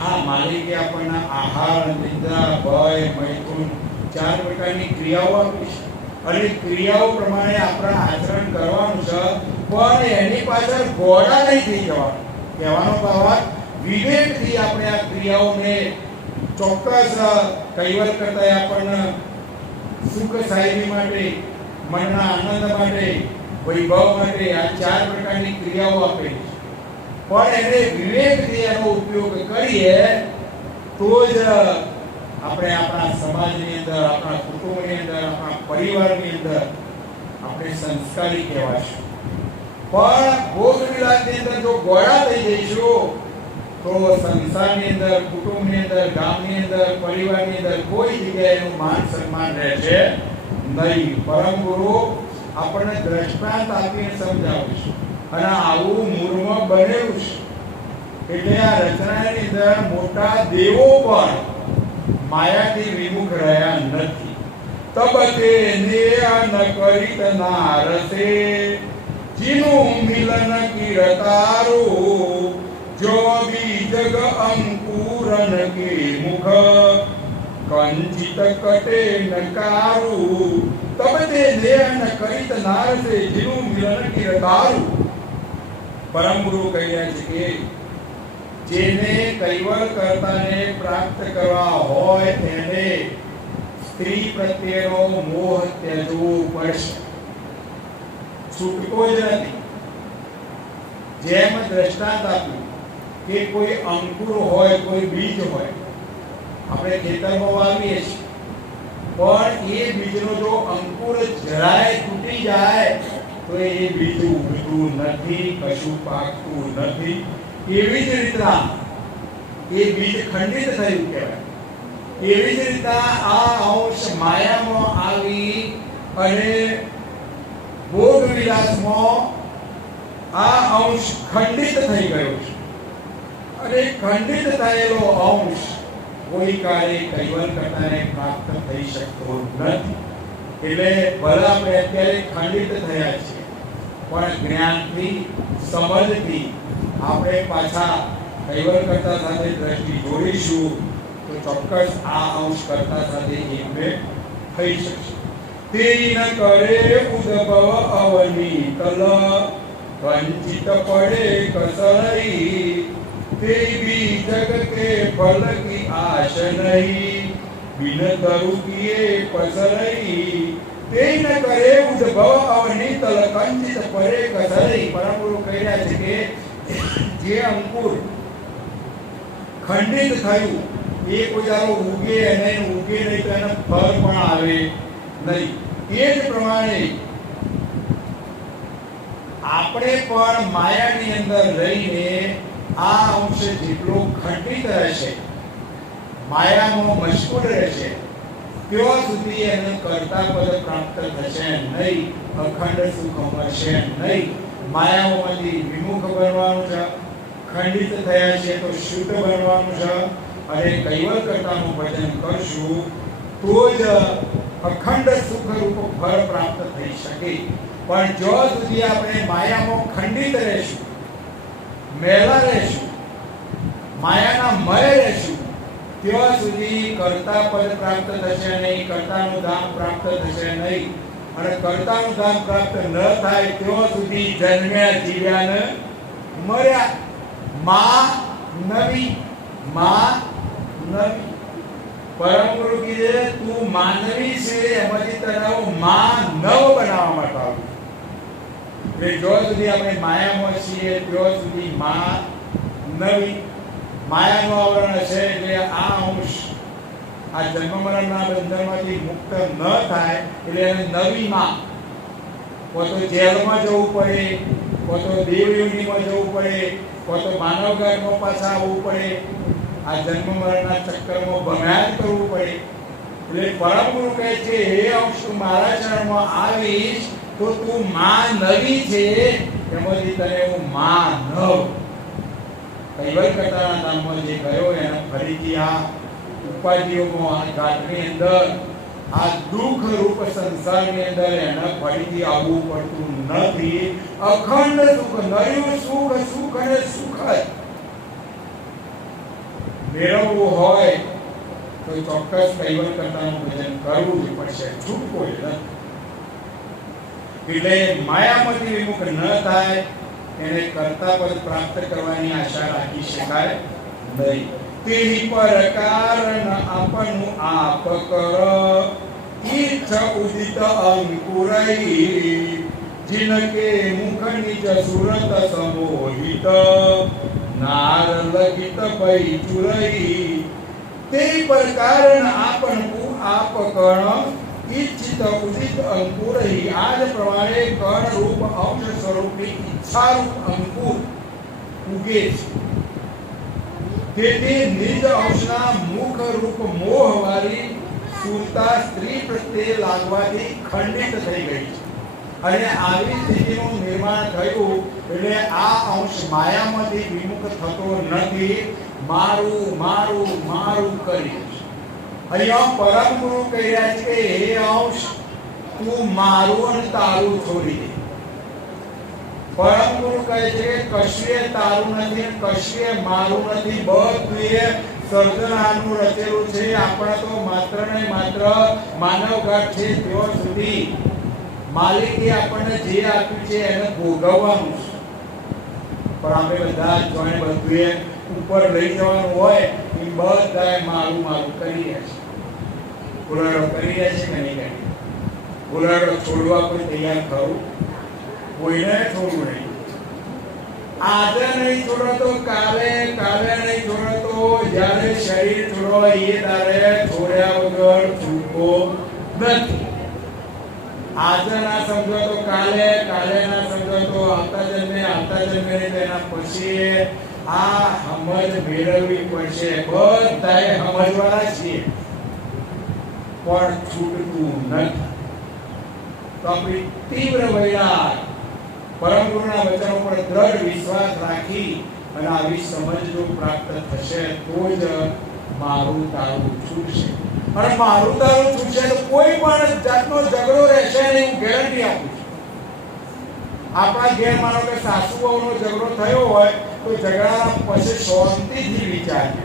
હા માલિકે આપણને આહાર, નિદ્રા, ભય, મૈથુન 4 પ્રકારની ક્રિયાઓ આપી છે અને ક્રિયાઓ પ્રમાણે આપણે આચરણ કરવાનું છે. પણ એની પાછળ ગોળા નહીં થઈ જવાનું. કહેવાનો ભાવ વિવેકથી આપણે આ ક્રિયાઓને ચોક્કસ કૈવલ કરતા આપણને સુખ સાહેબી માટે, મનના આનંદ માટે, વૈભવ માટે આ 4 પ્રકારની ક્રિયાઓ આપેલી છે. પણ એને વિવેકથી એનો ઉપયોગ કરીએ તો જ આપણે આપણા સમાજની અંદર, આપણા કુટુંબની અંદર, આપણા પરિવારની અંદર આપણે સંસ્કારી કહેવાશું. પણ ભોગ વિલાસની અંદર જો ગોળા થઈ જઈશું તો સંસારની અંદર, કુટુંબની અંદર, ગામની અંદર, પરિવારની અંદર કોઈ જગ્યાએ એનું માન સન્માન રહેશે નહીં. પરમ ગુરુ આપણને દ્રષ્ટાંત આપીને સમજાવીશું અને આવું મૂળમાં બનેલું છે. એટલે આ રચનાની અંદર મોટા દેવો પણ માયાથી વિમુખ રહ્યા નથી. તબ તેને ન કરી નારસે જીનું મિલન કીરતારું જો બીજગ અંકુરન કે મુખ કંચિત કટે નકારું. તબ તેને ન કરી નારસે જીનું મિલન કીરતારું. પરમ ગુરુ કહી રહ્યા છે કે જેને કૈવલ કર્તાને પ્રાપ્ત કરવા હોય તેને સ્ત્રી પ્રત્યેનો મોહ ત્યજવો પડશે, છૂટકો જ નથી. જેમ દ્રષ્ટાંત આપ્યું કે કોઈ અંકુર હોય, કોઈ બીજ હોય, આપણે ખેતરમાં વાવીએ છીએ પણ એ બીજનો જો અંકુર જરાય તૂટી જાય તો એ બીજ ઉગતું નથી, કશું પાકતું નથી. એવી જ રીતના એ બીજ ખંડિત થયું કહેવાય. એવી જ રીતના આ અંશ માયામાં આવી અને ભોગ વિલાસમાં આ અંશ ખંડિત થઈ ગયો છે. અને ખંડિત થયેલો અંશ કોઈ કાળે કૈવલ કરતાને પ્રાપ્ત થઈ શકતો નથી. એટલે ભલે આપણે અત્યારે ખંડિત થયા છીએ પણ જ્ઞાનથી, સમજથી આપણે પાછા કૈવલ કરતા સાથે દ્રષ્ટિ જોડીશું તો ચોક્કસ આ અંશ કરતા સાથે એકમેક થઈ શકશે. તેઈ ન કરે ઉદ્ભવ અવનીતલ વંચિત પડે કસરઈ તે બીજગ કે ફલ કી આશ નહીં બિન તરુ કિએ પસરઈ. તેઈ ન કરે ઉદ્ભવ અવનીતલ કંચિત પડે કસરઈ. પરમ ગુરુ કહી રહ્યા છે કે જે અંકુર ખંડિત થયું એ કોઈ દાડો ઉગે નહીં, ઉગે નહીં તો એને ફળ પણ આવે નહીં. એ જ પ્રમાણે આપણે પણ માયાની અંદર રહીને આ અંશ જેટલો ખંડિત રહેશે, માયામાં મશગુલ રહેશે, ત્યાં સુધી એને કર્તા પદ પ્રાપ્ત થશે નહીં, અખંડ સુખ મળશે નહીં. માયામાંથી વિમુખ બનવાનું છે, ખંડિત થયા છે તો શુદ્ધ બનવાનું છે અને કૈવલ કર્તાનું ભજન કરશું તો જ અખંડ સુખ રૂપ ફળ પ્રાપ્ત થઈ શકે. પણ જો સુધી આપણે માયામાં ખંડિત રહેશું, મેલા રહેશું, માયાના મય રહેશું ત્યાં સુધી કર્તા પદ પ્રાપ્ત થશે નહીં, કર્તાનું ધામ પ્રાપ્ત થશે નહીં. અને કર્તાનું ધામ પ્રાપ્ત ન થાય ત્યાં સુધી જન્મ્યા જીવ્યા ને મર્યા. માં નવી, માં નવી. પરમ ગુરુ કીધે તું માનવી છે એમાંથી તને માં નવ બનાવવા માટે આવ્યું. એટલે જો સુધી આપણે માયામાં છીએ ત્યાં સુધી માં નવી. માયાનું આવરણ છે એટલે આ અંશ આ જન્મ મરણના બંધનમાંથી મુક્ત ન થાય એટલે એને નવી માં કો તો જેલમાં જવું પડે, કો તો દેવયોનીમાં જવું પડે, કો તો માનવ ગર્ભમાં પાછા આવવું પડે, આ જન્મ મરણના ચક્કરમાં ભમ્યા જ કરવું પડે. એટલે પરમ ગુરુ કહે છે હે અંશ તું મારા ચરણમાં આવીશ તો તું માં નવી છે એમાંથી તને હું માં નવ કૈવલ્યકર્તાના ધામમાં જે ગયો એને ફરીથી આ ઉપાધિઓમાં ઘાટની અંદર આ દુઃખ રૂપ સંસારની અંદર એને ફરીથી આવવું પડતું નથી. અખંડ સુખ, નયું સુખ, સુખ અને સુખ જ મેળવવું હોય તો ચોક્કસ કૈવલ્યકર્તાનું ભજન કરવું જ પડશે, છૂટકો નથી. એટલે માયામાંથી વિમુખ ન થાય એને કરતા પદ પ્રાપ્ત કરવાની આશા રાખી શકાય નહીં. તેહી પર કારણ આપનું આપ કર, ઈચ્છ ઉદિત અંકુરઈ, જિનકે મુખ નિજ સુરત સમોહિત, નાર લગિત ભય ચુરઈ. તે પર કારણ આપનું આપ કર, ઈચ્છિત ઉદિત અંકુરઈ. આજ પ્રમાણે કણ રૂપ અંશ સ્વરૂપની ઈચ્છા રૂપ અંકુર ઉગે છે. તેથી નિજ અંશના મુખ રૂપ મોહ વાળી સુરતા સ્ત્રી પ્રત્યે લાગવાથી ખંડિત થઈ ગઈ છે. અને આવી સ્થિતિનું નિર્માણ થયું એટલે આ અંશ માયામાંથી વિમુખ થતો નથી, મારું મારું મારું કરી છે. અહીંયા પરમ ગુરુ કહી રહ્યા છે કે હે અંશ, તું મારું અને તારું છોડી દે. પરમ ગુરુ કહે છે કે કશુએ તારું નથી, કશુએ મારું નથી, બધું એ સર્જનાનું રચેલું છે. આપણે તો માત્ર ને માત્ર માનવઘાટ છે ત્યાં સુધી માલિકે આપણને જે આપ્યું છે એને ભોગવવાનું છે. પણ આપણે બધા જોઈને બધું એ ઉપર લઈ જવાનું હોય એ બધા મારું મારું કરી રહ્યા છે. બોલાડો કરી રહ્યા છે કે નહીં કરી? બોલાડો છોડવા કોઈ તૈયાર ખરું? કોઈને છોડવું નહીં. આજે નહીં છોડો તો કાલે, કાલે નહીં છોડો તો જ્યારે શરીર છોડો એ તારે છોડ્યા વગર છૂટકો નથી. આજે ના સમજો તો કાલે, કાલે ના સમજો તો આવતા જન્મે તેના પછી આ સમજ મેળવવી પડશે. બધાએ સમજવાના છીએ પણ છૂટતું નથી. તો આપણી તીવ્ર વૈરાગ પરમ ગુરુના વચનો પર દ્રઢ વિશ્વાસ રાખી અને આવી સમજ જો પ્રાપ્ત થશે તો જ મારું તારું છૂટશે. અને મારું તારું છૂટશે તો કોઈ પણ જાતનો ઝઘડો રહેશે નહીં, હું ગેરંટી આપું છું. આપણા ઘેર માનો કે સાસુ વહુનો ઝઘડો થયો હોય તો ઝઘડાના પછી શાંતિથી વિચારજો,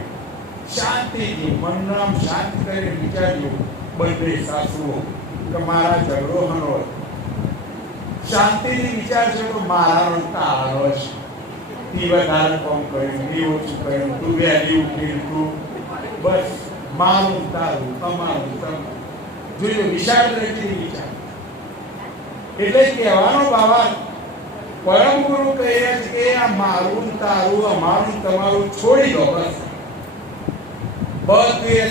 શાંતિથી મનનામ શાંત કરીને વિચારજો બંને સાસુઓ કે મારા ઝઘડો હનો શાંતિથી વિચારશો તો મારાનો તારો છે. તી વધારે કોમ કર્યું, તી ઓછું કર્યું, તું વહેલી ઉઠી, તું બસ મારું તારું અમારું તમારું જોયું વિશાળ દ્રષ્ટિથી વિચાર. એટલે કહેવાનો ભાવાર્થ પરમ ગુરુ કહે છે કે આ મારું તારું અમારું તમારું છોડી દો. બસ બધું એ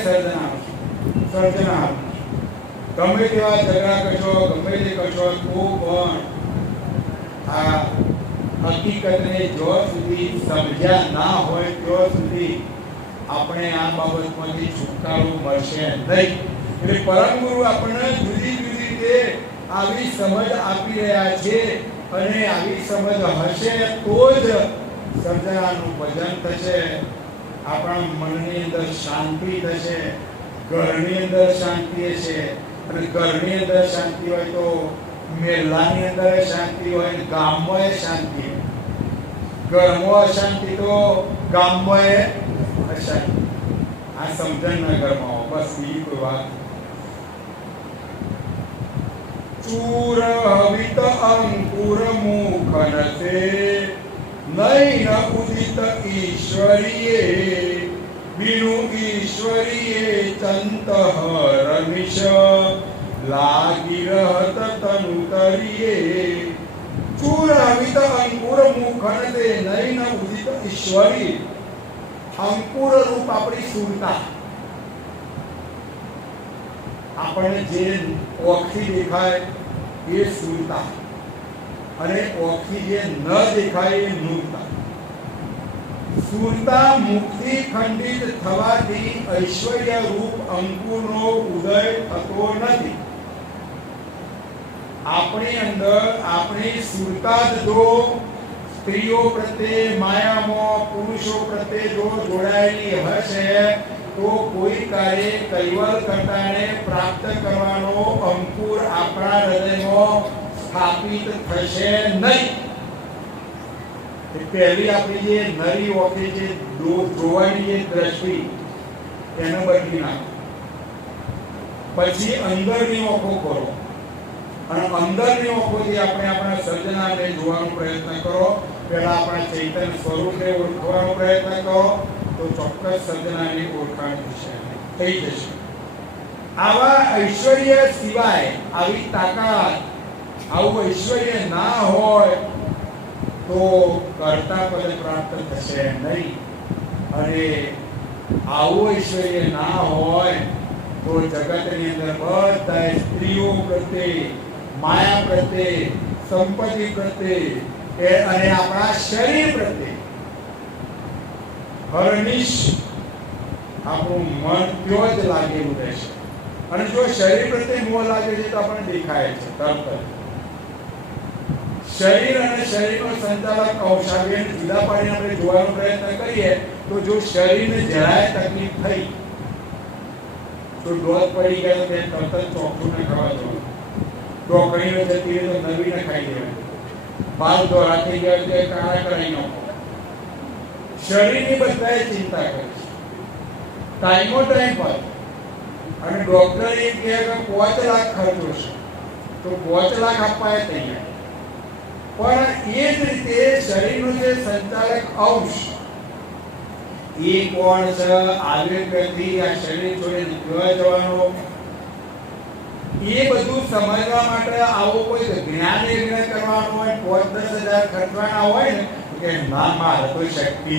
સર્જના ગમે તેવા ઝઘડા કરશો, ગમે તે કરશો તો પણ આ હકીકતને જો સુધી સમજ્યા ના હોય ત્યાં સુધી આપણે આ બાબતમાંથી છુટકારો મળશે નહીં. એટલે પરમ ગુરુ આપણને જુદી જુદી રીતે આવી સમજ આપી રહ્યા છે અને આવી સમજ હશે તો જ સર્જનાનું ભજન થશે, આપણા મનની અંદર શાંતિ થશે, ઘરની અંદર શાંતિ હશે. અને ઘરની અંદર શાંતિ હોય તો મહેલાની અંદર શાંતિ હોય, ગામમાં શાંતિ હોય. ઘરમાં અશાંતિ તો ગામમાં અશાંતિ. આ સમજણ ના ઘરમાં બસ બીજી કોઈ વાત. ચૂર હવિત અંકુર મુખ નસે, નૈન ઉદિત ઈશ્વરીએ, બિનુ ઈશ્વરીએ ચંત હરનિશ, લાગી રહત તનુ તરીએ. ચૂર હવિત અંકુર મુખ નસે, નૈન ઉદિત ઈશ્વરી. અંકુર રૂપ આપણી સુરતા, આપણને જે ઓખથી દેખાય એ સુરતા અને ઓખથી જે ન દેખાય એ મૂર્તા. સુરતા મુક્તિ ખંડિત થવાથી ઐશ્વર્ય રૂપ અંકુરનો ઉદય થતો નથી. આપણી અંદર આપણી સુરતા જ જો સ્ત્રીઓ પ્રત્યે માયામાં પુરુષો પ્રત્યે જો જોડાયેલી હશે તો કોઈ કાર્ય કૈવલ કરતાને પ્રાપ્ત કરવાનો અંકુર આપણા હૃદયમાં સ્થાપિત થશે નહીં. પહેલી આપણી જે નરી ઓખે જે જોવાની જે દ્રષ્ટિ એને બદલી નાખો. પછી અંદરની ઓખો કરો અને અંદરની ઓખોથી આપણે આપણા સર્જનાને જોવાનો પ્રયત્ન કરો. પહેલા આપણા ચૈતન્ય સ્વરૂપને ઓળખવાનો પ્રયત્ન કરો તો ચોક્કસ સર્જનાની ઓળખાણ થઈ જશે. આવા ઐશ્વર્ય સિવાય આવી તાકાત આવું ઐશ્વર્ય ના હોય તો કર્તા પદ પ્રાપ્ત થશે નહીં. અને આવું ઐશ્વર્ય ના હોય તો જગતની અંદર બધા સ્ત્રીઓ પ્રત્યે માયા પ્રત્યે સંપત્તિ પ્રત્યે અને આપણા શરીર પ્રત્યે હરનિશ આપણું મન ત્યાં જ લાગેલું રહેશે. અને જો શરીર પ્રત્યે મોહ લાગે છે તો આપણને દેખાય છે તરત જ. શરીર અને શરીરનો સંચાલક અવસાવીને જુદા પાડીને આપણે જોવાનો પ્રયત્ન કરીએ તો જો શરીરને જરાય તકલીફ થઈ તો ડોઝ પડી ગયો તે તરત જ ચોખ્ખું ને ખાવા જવાનું. ટોકરીઓ જતી રહે તો નવીને ખાઈ દેવાનું. બાલ દોરા થઈ ગયા તો કાળા કરાઈ નાખો. શરીરની બધાએ ચિંતા કરી છે ટાઈમો ટાઈમ પર. અને ડોક્ટર એ કહે કે 5 લાખ ખર્ચો છે તો 5 લાખ આપવા તૈયાર. પણ એ જ રીતે શરીરનો જે સંચાલક અંશ એ કોણ છે, આયુર્વેદથી આ શરીર છોડી નીકળવા જવાનો, એ બધું સમજવા માટે આવો કોઈ જ્ઞાન યજ્ઞ કરવાનો હોય 5-10 હજાર ખર્ચવાના હોય ને કે ના મારે કોઈ શક્તિ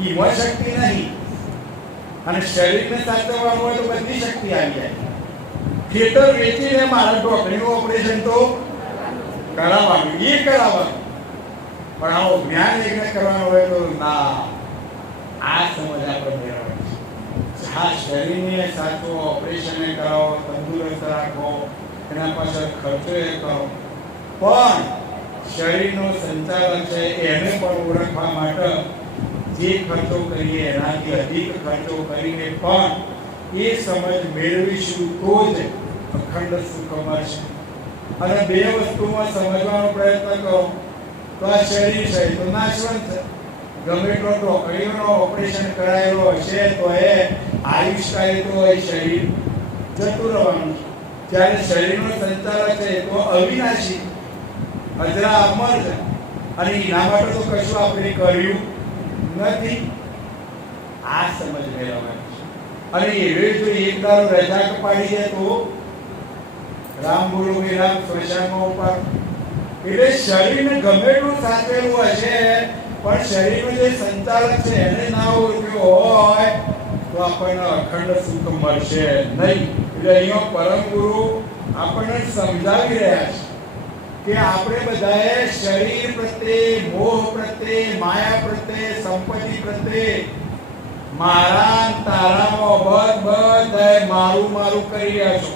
ઈમાં શક્તિ નહીં. અને શરીરને સાચવવાનું હોય તો બધી શક્તિ આવી જાય. ખેતર વેચીને મારા ઢોકળીનું ઓપરેશન તો કરાવવાનું, એ કરાવવાનું. પણ આવો જ્ઞાન યજ્ઞ કરવાનો હોય તો ના. આ સમજ આપણે મેળવવાની છે. હા, શરીરને સાચવો, ઓપરેશન કરાવો, તંદુરસ્ત રાખો, એના પાછળ ખર્ચો એ કરો. પણ શરીરનો સંચાલન છે એને પણ ઓળખવા માટે જે ખર્ચો કરીએ એનાથી અધિક ખર્ચો કરીને પણ એ સમજ મેળવીશું તો જ અખંડ સુખ મળશે. અને બે વસ્તુમાં સમજવાનો પ્રયત્ન કરો તો આ શરીર છે તો નાશવંત છે. ગમે એટલો ઢોકળીઓનો ઓપરેશન કરાયેલો હશે તો એ આયુષ્કાય તો એ શરીર જતું રહેવાનું છે. જ્યારે શરીરનો સંચાલક છે તો અવિનાશી અજરા અમર છે. અને એના માટે તો કશું આપણે કર્યું નથી. આ સમજ મેળવવાની છે. અને એવે જો એક દારો રજા પાડી દે તો રામ બોલો કે રામ સ્મશાનમાં ઉપર. એટલે શરીરને ગમે એટલું સાચવેલું હશે પણ શરીરનું જે સંચાલક છે એને ના ઓળખ્યો હોય તો આપણને અખંડ સુખ મળશે નહીં. એટલે અહીંયા પરમ ગુરુ આપણને સમજાવી રહ્યા છે કે આપણે બધાએ શરીર પ્રત્યે, મોહ પ્રત્યે, માયા પ્રત્યે, સંપત્તિ પ્રત્યે મારા તારામાં બધાએ મારું મારું કરી રહ્યા છો.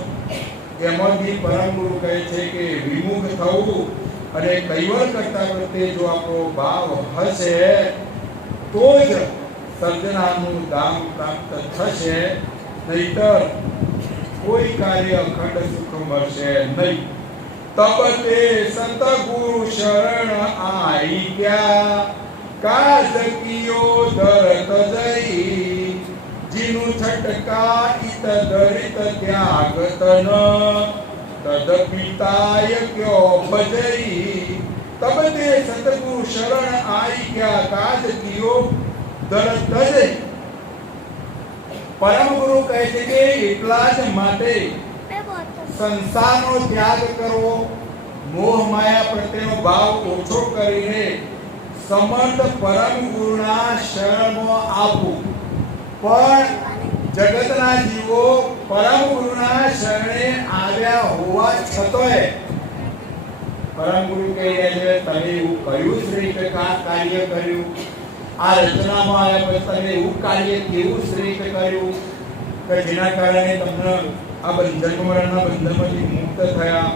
એમાંથી પરમ ગુરુ કહે છે કે વિમુખ થવું અને કૈવલ કરતા પ્રત્યે જો આપણો ભાવ હશે તો જ સર્જનાનું ધામ પ્રાપ્ત થશે. નહીતર કોઈ કાર્ય અખંડ સુખ મળશે નહીં. તબ તે સતગુરુ શરણ આઈ ગયા, કાજ કિયો ધરત જઈ, જીનું છટકા ઇત દરિત ત્યાગ તન, તદ પિતાય ક્યો ભજઈ. તબ તે સતગુરુ શરણ આઈ ગયા, કાજ કિયો ધરત જઈ. પરમ ગુરુ કહે છે કે એટલા જ માટે સંસારનો ત્યાગ કરવો, મોહ માયા પ્રત્યેનો ભાવ ઓછો કરીને સમર્થ પરમ ગુરુના શરણમાં આવવું. પણ જગતના જીવો પરમ ગુરુના શરણે આવ્યા હોવા છતાંય પરમ ગુરુ કહી રહ્યા છે તમે એવું કયું શ્રેષ્ઠ કાર્ય કર્યું, આ રચનામાં આવ્યા પછી તમે એવું કાર્ય કેવું શ્રેષ્ઠ કર્યું કે જેના કારણે તમને આ બંધન મરણના બંધનમાંથી મુક્ત થયા.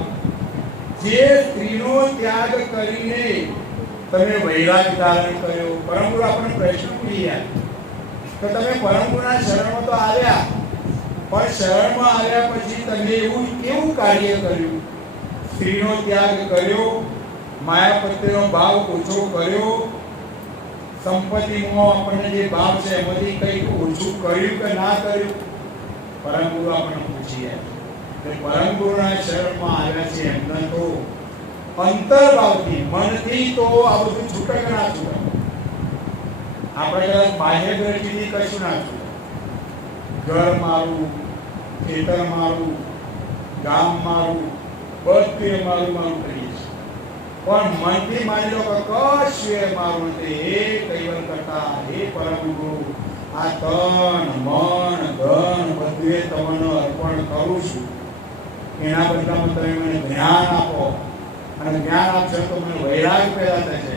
જે સ્ત્રીનો ત્યાગ કરીને તમે વૈરાગ ધારણ કર્યો, પરમ ગુરુ આપણને પ્રશ્ન પૂછ્યા તો તમે પરમ ગુરુના શરણમાં તો આવ્યા, પણ શરણમાં આવ્યા પછી તમે એવું કેવું કાર્ય કર્યું? સ્ત્રીનો ત્યાગ કર્યો, માયાપતિનો ભાવ ઓછો કર્યો, સંપત્તિમાં આપણને જે ભાવ છે એમાંથી કંઈક ઓછું કર્યું કે ના કર્યું? પરમ ગુરુ આપણને પૂછીએ કે પરમ ગુરુના શરણમાં આવ્યા છે એમને તો અંતરભાવથી, મનથી તો આ બધું છૂટક ના છૂટક. આપણે કદાચ બાહ્ય દ્રષ્ટિથી કશું ના છૂટક. ઘર મારું, ખેતર મારું, ગામ મારું, બધું મારું મારું કરીએ છીએ, પણ મનથી માની લો કે કશું મારું નથી. હે કૈવલ કરતા, હે પરમ ગુરુ, આ તન મન ધન બધું તમને અર્પણ કરું છું. એના બદલામાં તમે મને જ્ઞાન આપો, અને જ્ઞાન આપશો તો મને વૈરાગ પેદા થશે,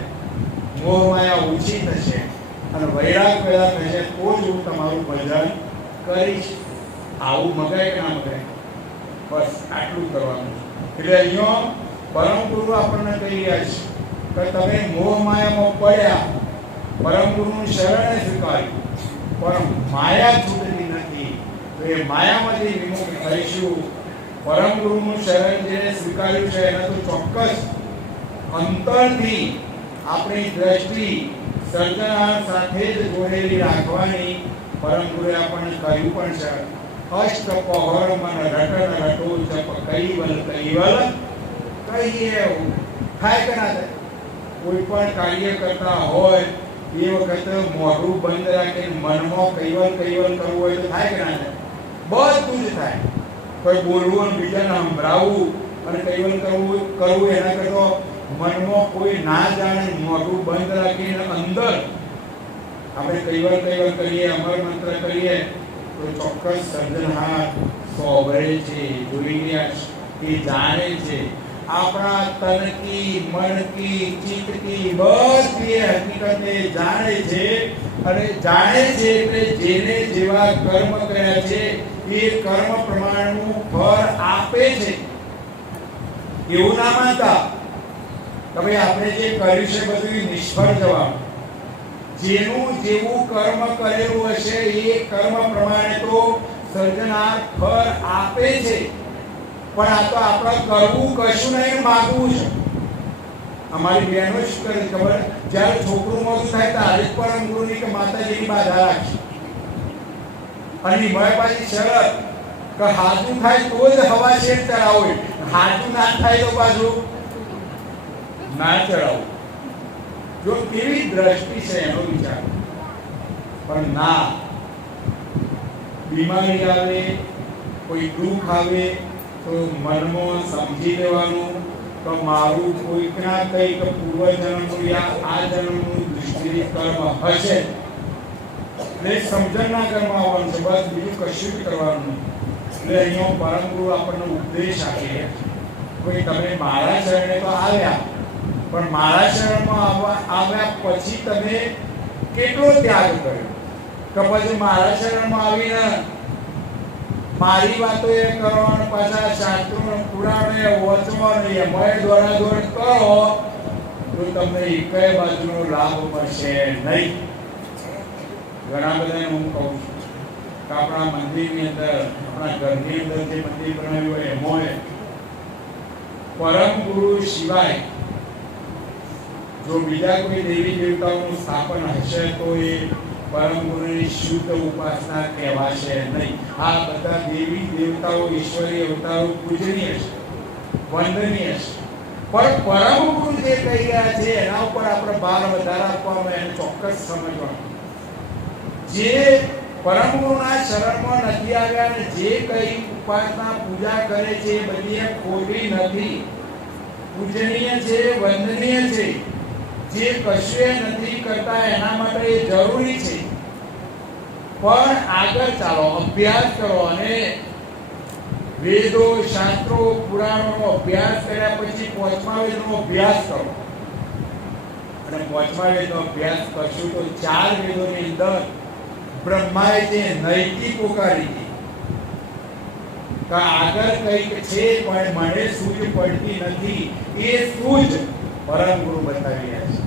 મોહ માયા ઓછી થશે, અને વૈરાગ પેદા થશે તો જ હું તમારું ભજન કરીશ. આવું મગાય કે ના મગાય? બસ આટલું કરવાનું. એટલે અહીંયા પરમ ગુરુ આપણને કહી રહ્યા છે કે તમે મોહ માયામાં પડ્યા, પરમ ગુરુનું શરણે સ્વીકાર્યું, પણ માયા છૂટતી નથી, તો એ માયામાંથી વિમુખ થઈશું. પરમ ગુરુનું શરણ જેને સ્વીકાર્યું છે એને તો ચોક્કસ અંતરથી આપણી દ્રષ્ટિ સર્જનાર સાથે જ જોડેલી રાખવાની પરમ ગુરુએ આપણને કહ્યું પણ છે. અષ્ટ પહોર મન રટન રટો જપ કૈવલ કૈવલ કહીએ. થાય કે ના થાય? કોઈ પણ કાર્ય કરતા હોય એ વખતે મોઢું બંધ રાખીને મનમાં કૈવલ કૈવલ કરવું હોય તો થાય કે ના થાય? બધું જ થાય. કોઈ બોલવું અને બીજાને સંભળાવવું અને કૈવલ કરવું એના કરતા મનમાં કોઈ ના જાણે મોઢું બંધ રાખીને અંદર આપણે કૈવલ કૈવલ કરીએ, અમર મંત્ર કરીએ તો ચોક્કસ સર્જનહાર સોભરે છે, જોઈ રહ્યા છે, જાણે છે. આપણા તનકી મનકી ચિત્તકી બધી હકીકતે જાણે છે, અને જાણે છે એટલે જેને જેવા કર્મ કર્યા છે એ કર્મ પ્રમાણનું ફળ આપે છે. એવું ના માનતા કે ભાઈ આપણે જે કર્યું છે બધું નિષ્ફળ જવાનું. જેનું જેવું કર્મ કરેલું હશે એ કર્મ પ્રમાણે તો સર્જનાર ફળ આપે છે, પણ આ તો આપણે કરવું કશું નહીં, માગવું છે. અમારી બહેનો શું કરે ખબર? જ્યારે છોકરું મોટું થાય ત્યારે જ પરમ ગુરુની કે માતાજીની બાધા રાખશે, અને નિભાય પાછી શરત કે હાજુ થાય તો જ હવા શેર ચડાવો, હાજુ ના થાય તો પાછું ના ચડાવો. જો કેવી દ્રષ્ટિ છે એનો વિચાર. પણ ના, બીમારી આવે, કોઈ દુઃખ આવે તો મનમાં સમજી લેવાનું કે મારું કોઈકના કંઈક પૂર્વજન્મનું યા આ જન્મનું દૃષ્ટિ કર્મ હશે. એટલે સમજણના કર્મ આવવાનું છે, બસ બીજું કશું જ કરવાનું નહીં. એટલે અહીંયા પરમ ગુરુ આપણને ઉપદેશ આપે કોઈ તમે મારા શરણે તો આવ્યા, પણ મારા શરણમાં આવ્યા પછી તમે કેટલો ત્યાગ કર્યો? કે પછી મારા શરણમાં આવીને મારી વાતો એ કરો અને પાછા શાસ્ત્રો પુરાણે વચમાં એમાં દોડાદોડ કરો તો તમને એકેય બાજુનો લાભ મળશે નહીં. ઘણા બધાને હું કહું છું કે આપણા મંદિરની અંદર, આપણા ઘરની અંદર જે મંદિર બનાવ્યું હોય એમાં પરમ ગુરુ સિવાય જો બીજા કોઈ દેવી દેવતાઓનું સ્થાપન હશે તો એ પરમ ગુરુની શુદ્ધ ઉપાસના કહેવાશે નહીં. આ બધા દેવી દેવતાઓ ઈશ્વરીય અવતારો પૂજનીય છે, વંદનીય છે, પણ પરમ ગુરુ જે કહી રહ્યા છે એના ઉપર આપણે ભાર વધારે આપવાનો, એને ચોક્કસ સમજવાનું. જે પરમ ગુરુના શરણમાં નથી આવ્યા અને જે કઈ ઉપાસના પૂજા કરે છે એ બધી ખોટી નથી, પૂજનીય છે, વંદનીય છે. જે કશું નથી કરતા એના માટે એ જરૂરી છે, પણ આગળ ચાલો, અભ્યાસ કરો અને વેદો શાસ્ત્રો પુરાણોનો અભ્યાસ કર્યા પછી પાંચમા વેદનો અભ્યાસ કરો. અને પાંચમા વેદનો અભ્યાસ કરશું તો ચાર વેદોની અંદર બ્રહ્માએ જે નૈતિક પોકારી હતી કે આગળ કંઈક છે પણ મને સૂઝ પડતી નથી, એ સૂઝ પરમ ગુરુ બતાવી રહ્યા છે.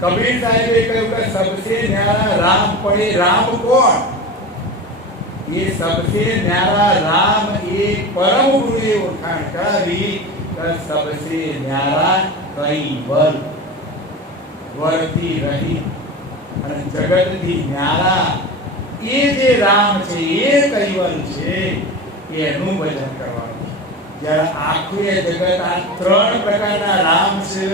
કબીર સાહેબે કહ્યું કે સબસે ન્યારા રામ પડે. રામ કોણ? ये सबसे न्यारा राम ये परम गुरुए ओळखाण करावी तर सबसे न्यारा કૈવલ વરથી રહી અને જગતથી ન્યારા એ જે રામ છે એ કૈવલ છે એનું ભજન કરવાનું. જ્યારે આખું એ જગત આ ત્રણ પ્રકારના રામ છે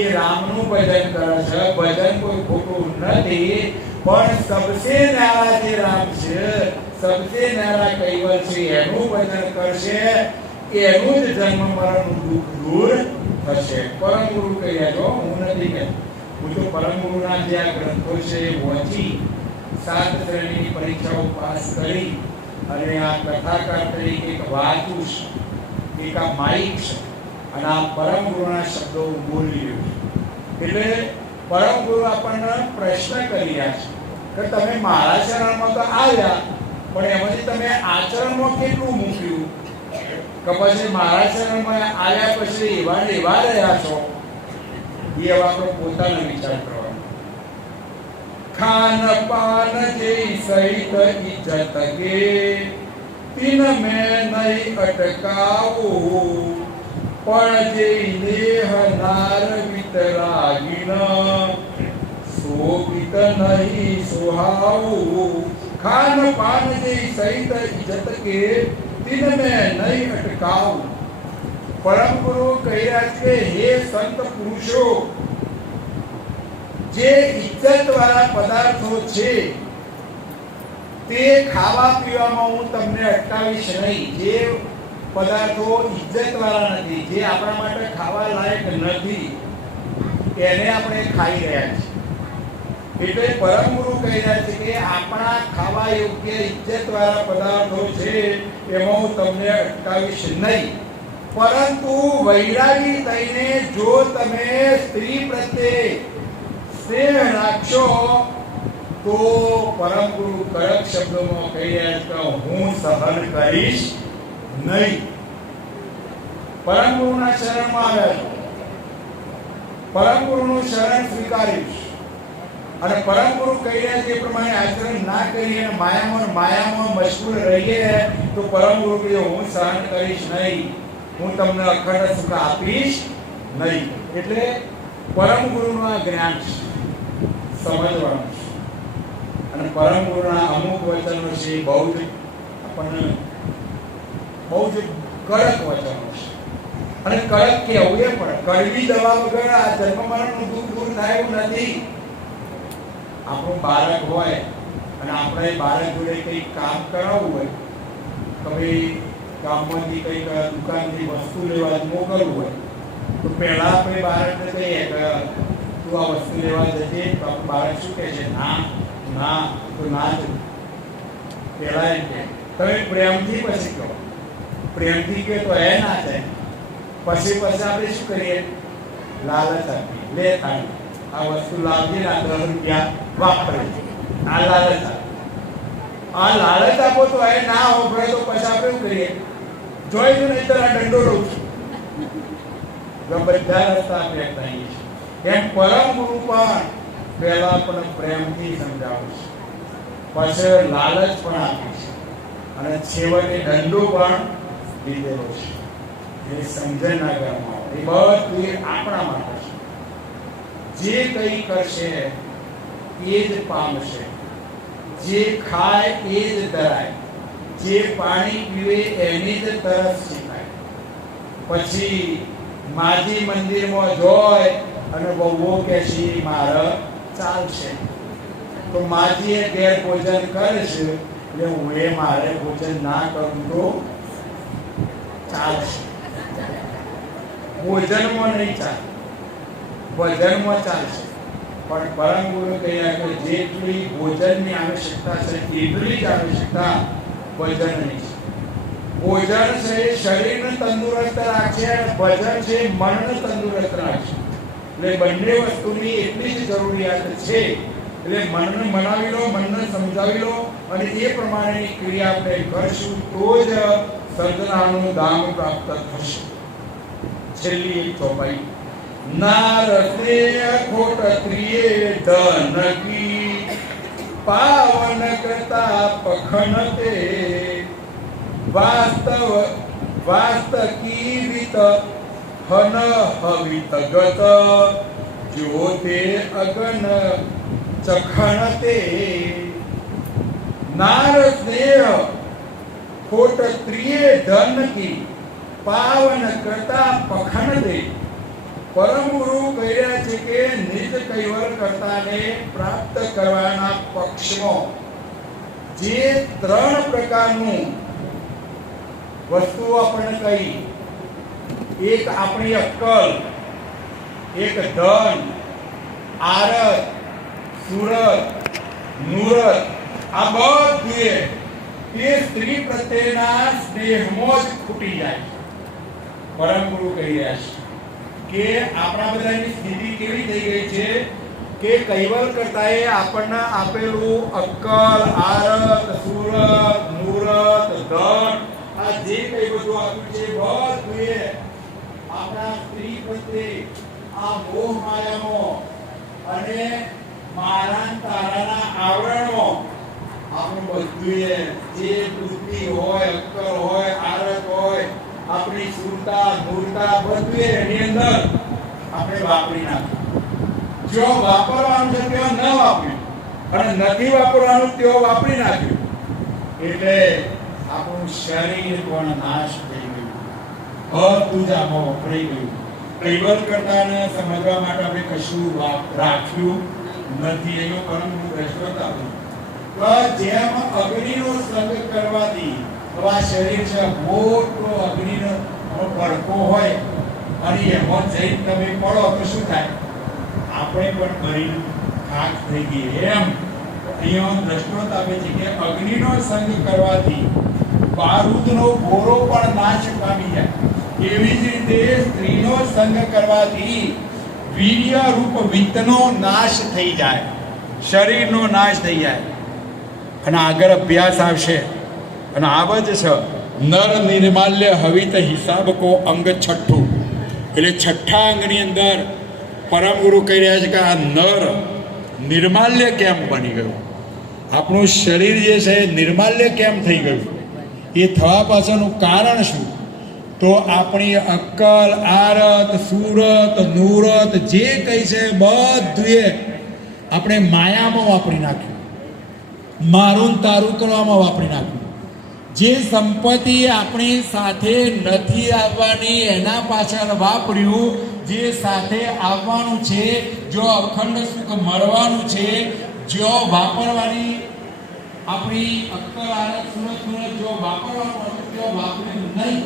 એ રામનું ભજન કરે છે. ભજન કોઈ ખોટું નથી, પણ સબસે ન્યારા જે રામ છે, સબસે ન્યારા કૈવલ છે એનું ભજન કરશે, એનું જ જન્મ મરણનું દુઃખ દૂર થશે. પરમ ગુરુ કહ્યા છો, હું નથી કહેતો. હું તો પરમ ગુરુના જે આ ગ્રંથો છે વાંચી 7 શ્રેણીની પરીક્ષાઓ પાસ કરી અને આ કથાકાર તરીકે એક વાંચું છું, એક આ માઇક છે અને આ પરમ ગુરુના શબ્દો બોલી રહ્યો છું. એટલે પરમ ગુરુ આપણને પ્રશ્ન કરી રહ્યા છે કે તમે મારા શરણમાં તો આવ્યા, પણ એમાંથી તમે આચરણમાં કેટલું મૂક્યું? કે પછી મારા શરણમાં આવ્યા પછી એવા ને એવા રહ્યા છો? એ આપણે પોતાનો વિચાર કરવાનો. ખાન પાન જે સહિત ઇજ્જત કે તિન મેં નહીં અટકાવું, પણ જે દેહ નાર વિતરાગીન શોભિત નહીં સુહાવું. ખાન પાન જે સહિત ઇજ્જત કે તિન મેં નહીં અટકાવું. પરમ ગુરુ કહી રહ્યા છે, હે સંત પુરુષો, જે ઇજ્જત વાળા પદાર્થો છે તે ખાવા પીવામાં હું તમને અટકાવીશ નહીં. જે પદાર્થો ઇજ્જત વાળા નથી, જે આપણા માટે ખાવા લાયક નથી, એને આપણે ખાઈ રહ્યા છીએ. એટલે પરમ ગુરુ કહી રહ્યા છે કે આપણા ખાવા યોગ્ય ઇજ્જત વાળા પદાર્થો છે એમાં હું તમને અટકાવીશ નહીં. પરંતુ વૈરાગી થઈને જો તમે સ્ત્રી પ્રત્યે સ્નેહ રાખશો તો પરમ ગુરુ કડક શબ્દોમાં કહી રહ્યા છે કે હું સહન કરીશ નહીં. પરમ ગુરુના શરણમાં આવ્યા છો, પરમ ગુરુનું શરણ સ્વીકારીશ અને પરમ ગુરુ કહી રહ્યા છે એ પ્રમાણે આચરણ ના કરીએ અને માયામાં મશગુલ રહીએ તો પરમ ગુરુ કહે હું સહન કરીશ નહીં, હું તમને અખંડ સુખ આપીશ નહીં. એટલે પરમ ગુરુનું આ જ્ઞાન સમજવાનું છે. અને પરમ ગુરુના અમુક વચનો છે બહુ જ આપણને બહુ જ કડક વચનો છે. અને કડક કહેવું એ પણ કડવી દવા વગર આ જન્મ મરણનું દુઃખ દૂર થાય એવું નથી. આપણું બાળક હોય અને આપણે બાળક જોડે કંઈક કામ કરાવવું હોય, કभी ગામમાંથી કંઈક દુકાનથી વસ્તુ લેવા મોકલવું હોય તો પહેલા આપણે બાળકને કહીએ કે તું આ વસ્તુ લેવા જજે, તો આપણું બાળક શું કહે છે? ના ના, તો ના જ. પહેલા એમ કે તમે પ્રેમથી પછી કહો, પ્રેમથી કહે તો એ ના થાય. પછી આપણે શું કરીએ? લાલચ આપીએ, લે તાળી આ વસ્તુ લાવજે ને 10 રૂપિયા વાપરે. આ લાલચ આપે. આ લાલચ આપો તો એ ના વાપરે તો પછી આપણે શું કરીએ? જોઈ લો નહીં તો આ દંડો લઉં છું. બધા રસ્તા આપણે અપનાવીએ છીએ. એમ પરમ ગુરુ પણ પહેલા આપણને પ્રેમથી સમજાવે છે, પછી લાલચ પણ આપે છે અને છેવટે દંડો પણ લીધેલો છે. એ સમજણના ઘરમાં એ બધું આપણા માટે છે. જે કંઈ કરશે એ જ પામશે, જે ખાય એ જ ધરાય, જે પાણી પીવે એની જ તરસ છીપાય. પછી માજી મંદિરમાં જોય અને બહુઓ કહેશે મારે ચાલશે, તો માજીએ ઘેર ભોજન કરે છે એટલે હું એ મારે ભોજન ના કરું તો ચાલશે. ભોજનમાં નહીં ચાલે, ભજનમાં ચાલશે. પણ પરમ ગુરુ કહ્યા કે જેટલી ભોજનની આવશ્યકતા છે એટલી જ આવશ્યકતા ભજનની છે. ભોજન છે શરીરને તંદુરસ્ત રાખશે અને ભજન છે મનને તંદુરસ્ત રાખશે. એટલે બંને વસ્તુની એટલી જ જરૂરિયાત છે. એટલે મનને મનાવી લો, મનને સમજાવી લો અને એ પ્રમાણેની ક્રિયા આપણે કરશું તો જ સર્જનાનું ધામ પ્રાપ્ત થશે. છેલ્લી એક ચોપાઈ નાર સ્નેહ ખોટ ત્રિયે ધન કી પાવન કરતા પખણતે વાસ્તકી વિત હન હવિત ગત જ્યોતે અગન ચખણતે નાર સ્નેહ ખોટ ત્રિયે ધન કી પાવન કરતા પખણતે પરમ ગુરુ કહ્યા છે કે નિજ કૈવલ કર્તાને પ્રાપ્ત કરવાના પક્ષમાં જે ત્રણ પ્રકારનું વસ્તુઓ આપણને કહી, એક આપણી અક્કલ, એક ધન, આરત, સુરત, નૂરત, આ બધું એ સ્ત્રી પ્રત્યેના સ્નેહમાં જ ખૂટી જાય. પરમ ગુરુ કહી રહ્યા છે કે આપણા બધાની સ્થિતિ કેવી થઈ ગઈ છે કે કૈવલ કરતાએ આપણને આપેલું અક્કલ, આરત, સુરત, નૂરત, ધન, આ જે કઈ બધું આપ્યું છે બધું એ આપણા સ્ત્રી પ્રત્યે આ મોહ માયામાં અને મારા તારાના આવરણમાં આપણું બધું જે બુદ્ધિ હોય, અક્કલ હોય, આરત હોય, આપણી સુરતા, નૂરતા બધું એની અંદર આપણે વાપરી નાખ્યું. જો વાપરવાનું છે ત્યાં ન વાપર્યું અને નથી વાપરવાનું ત્યાં વાપરી નાખ્યું એટલે આપણું શરીર પણ નાશ થઈ ગયું, બધું જ આમાં વપરાઈ ગયું. કૈવલ કરતાને સમજવા માટે આપણે કશું રાખ્યું નથી. એનો પરમ દ્રષ્ટાંત આપ્યું કે જેમ અગ્નિનો સંગ કરવાથી આ શરીર છે મોટો અગ્નિનો ભડકો હોય અને એમાં જઈને તમે પડો તો શું થાય? આપણે પણ ભરીને ખાક થઈ ગઈ. એમ અહીંયા દ્રષ્ટાંત આપે છે કે અગ્નિનો સંગ કરવાથી બારૂદનો ગોરો પણ નાશ પામી જાય. એવી જ રીતે સ્ત્રીનો સંગ કરવાથી વીર્ય રૂપ વિત્તનો નાશ થઈ જાય, શરીરનો નાશ થઈ જાય. અને આગળ અભ્યાસ આવશે અને આવા જ છે નર નિર્માલ્ય હવિત હિસાબ કો અંગ છઠ્ઠું. એટલે છઠ્ઠા અંગની અંદર પરમ ગુરુ કહી રહ્યા છે કે આ નર નિર્માલ્ય કેમ બની ગયું, આપણું શરીર જે છે નિર્માલ્ય કેમ થઈ ગયું, એ થવા પાછળનું કારણ શું? તો આપણી અક્કલ, આરત, સુરત, નૂરત જે કઈ છે બધું આપણે માયામાં વાપરી નાખ્યું, મારું તારું કરવામાં વાપરી નાખ્યું. જે સંપત્તિ આપણી સાથે નથી આવવાની એના પાછળ વાપર્યું, જે સાથે આવવાનું છે, જો અખંડ સુખ મળવાનું છે, જો વાપરવાની આપણી અક્કલ, આરત, સુરત, નૂરત જો વાપરવાનું હતું જો વાપર્યું નહીં,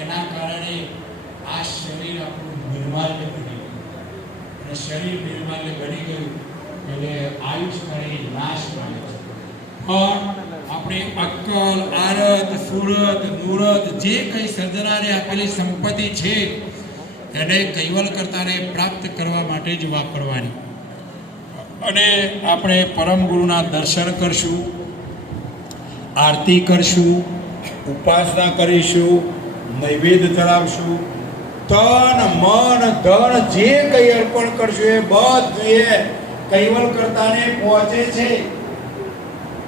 એના કારણે આ શરીર આપણું નિર્માલ્ય બની ગયું. અને શરીર નિર્માલ્ય બની ગયું એટલે આયુષ્ય નાશ પામે છે. પણ આપણે અક્કલ, આરત, સુરત, નૂરત જે કઈ સર્જનાને આપેલી સંપત્તિ છે એને કૈવલ કરતાને પ્રાપ્ત કરવા માટે જ વાપરવાની. અને આપણે પરમ ગુરુના દર્શન કરશું, આરતી કરશું, ઉપાસના કરીશું, નૈવેદ્ય ચડાવશું, તન મન ધન જે કંઈ અર્પણ કરશું એ બધું કૈવલ કરતાને પહોંચે છે.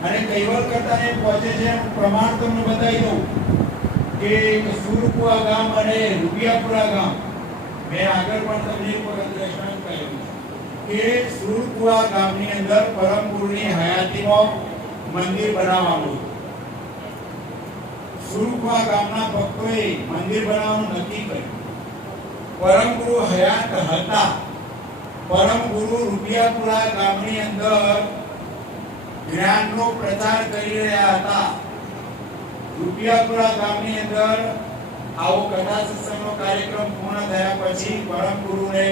અને કૈવલ કરતાને પહોંચે છે પ્રમાણ તમને બતાવી દઉં કે સુરપુરા ગામ અને રૂપિયાપુરા ગામ, મેં આગળ પણ તમને એક વખત દ્રષ્ટાંત કહ્યું કે સુરપુરા ગામની અંદર પરમ ગુરુની હયાતીમાં મંદિર બનાવવાનું. સુરપુરા ગામના ભક્તોએ મંદિર બનાવવાનું નક્કી કર્યું. પરમ ગુરુ હયાત હતા. પરમ ગુરુ રૂપિયાપુરા ગામની અંદર જ્ઞાનનો પ્રચાર કરી રહ્યા હતા. રૂપિયાપુરા ગામની અંદર આવો કથા સત્સંગનો કાર્યક્રમ પૂર્ણ થયા પછી પરમ ગુરુને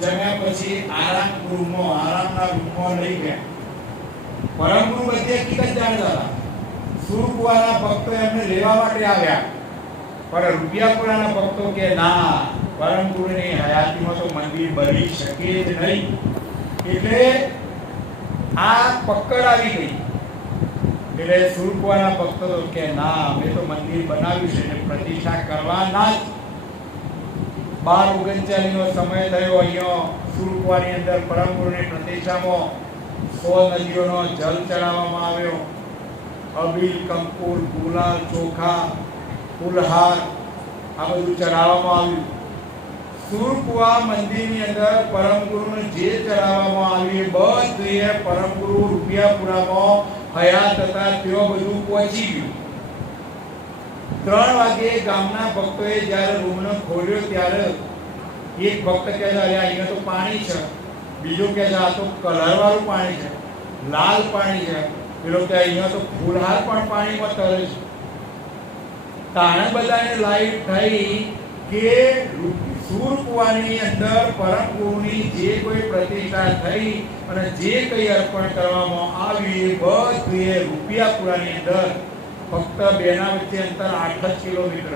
જમ્યા પછી આરામના રૂમમાં લઈ ગયા. પરમ ગુરુ બધી હકીકત જાણતા હતા. સુરપુરાના ભક્તો એમને લેવા માટે આવ્યા, પણ રૂપિયાપુરાના ભક્તો કે ના, પરમ ગુરુની હયાતીમાં તો મંદિર બની શકે જ નહીં. એટલે આ પકડ આવી ગઈ. એટલે સુરપુરાના ભક્તો કે ના, અમે તો મંદિર બનાવ્યું છે એટલે પ્રતિષ્ઠા કરવાના જ. 12:39 નો સમય થયો. અહીંયા સુરકુવાની અંદર પરમ ગુરુની પ્રતિષ્ઠામાં 100 નદીઓનો જલ ચડાવવામાં આવ્યો. અબીલ, કંકુર, ગુલાલ, ચોખા, ફૂલહાર આ બધું ચડાવવામાં આવ્યું. સુરકુવા મંદિરની અંદર પરમ ગુરુને જે ચડાવવામાં આવ્યું બધું એ પરમ ગુરુ રૂપિયાપુરામાં હયાત હતા તેઓ બધું પહોંચી ગયું. 3 વાગે ગામના ભક્તોએ જ્યારે રૂમનો ખોલ્યો ત્યારે એક ભક્ત કહે છે, અરે અહીંયા તો પાણી છે. બીજો કહે છે, આ તો કલરવાળું પાણી છે, લાલ પાણી છે. પેલો કે અહીંયા તો ફૂલહાર પણ પાણીમાં તરે છે. તાણે બધાને લાઈટ થઈ કે સુરકુવાની અંદર પરમ ગુરુની જે કોઈ પ્રતિષ્ઠા થઈ અને જે કંઈ અર્પણ કરવામાં આવ્યું એ બધું એ રૂપિયાપુરાની અંદર ફક્ત બેના વચ્ચે અંતર 8 કિલોમીટર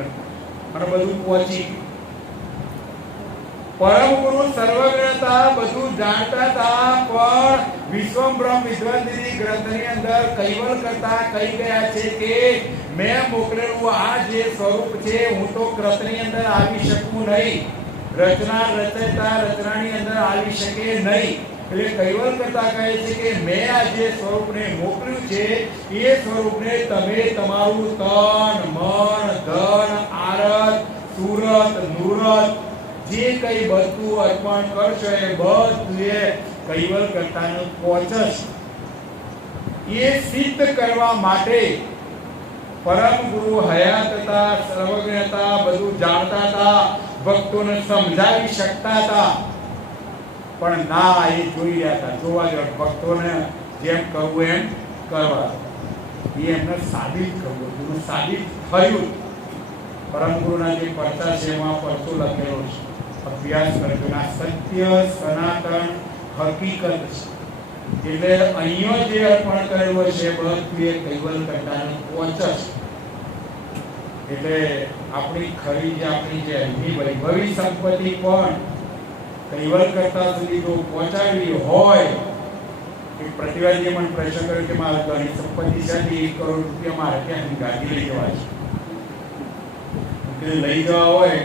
અને બધું પહોંચી ગયું. પરમ ગુરુ સર્વજ્ઞતા બધું જાણતા હતા, પણ વિશ્વબ્રહ્મ વિદ્વાનનિધિ ગ્રંથની અંદર કૈવલ કરતા કહી ગયા છે કે મેં મોકલેલું આ જે સ્વરૂપ છે હું તો કૃતની અંદર આવી શકું નહીં, રચના રચયતા રચનાની અંદર આવી શકે નહીં. એટલે કૈવલ કરતા કહે છે કે મેં આ જે સ્વરૂપને મોકલ્યું છે એ સ્વરૂપને તમે તમારું તન, મન, ધન, આરત, સુરત, નુરત જે કઈ બધું અર્પણ કરશો એ બધું એ કૈવલ કરતાનું પહોંચશે. એ સિદ્ધ કરવા માટે પરમ ગુરુ હયાત હતા, સર્વજ્ઞ હતા, બધું જાણતા હતા, ભક્તોને સમજાવી શકતા હતા. પણ ના, એ જોઈ રહ્યા હતા, જોવા જો ભક્તોને જેમ કહું એમ કરવા. એ એમને સાબિત કરવું હતું, સાબિત થયું. પરમ ગુરુના જે પરચા છે એમાં પરચો લખેલો છે, અભ્યાસ કરજો. આ સત્ય સનાતન હકીકત છે. એટલે અહીંયા જે અર્પણ કરેલું છે બધું એ કૈવલ કરતાને પહોંચે. એટલે આપણી ખરી જે આપણી જે વૈભવી સંપત્તિ પણ કૈવલ કરતા સુધી જો પહોંચાડવી હોય. એક પ્રતિવાદીએ મને પ્રશ્ન કર્યો કે મારે ઘણી સંપત્તિ છે, 1 કરોડ રૂપિયા મારે ક્યાં ગાડી લઈ જવા છે. લઈ જવા હોય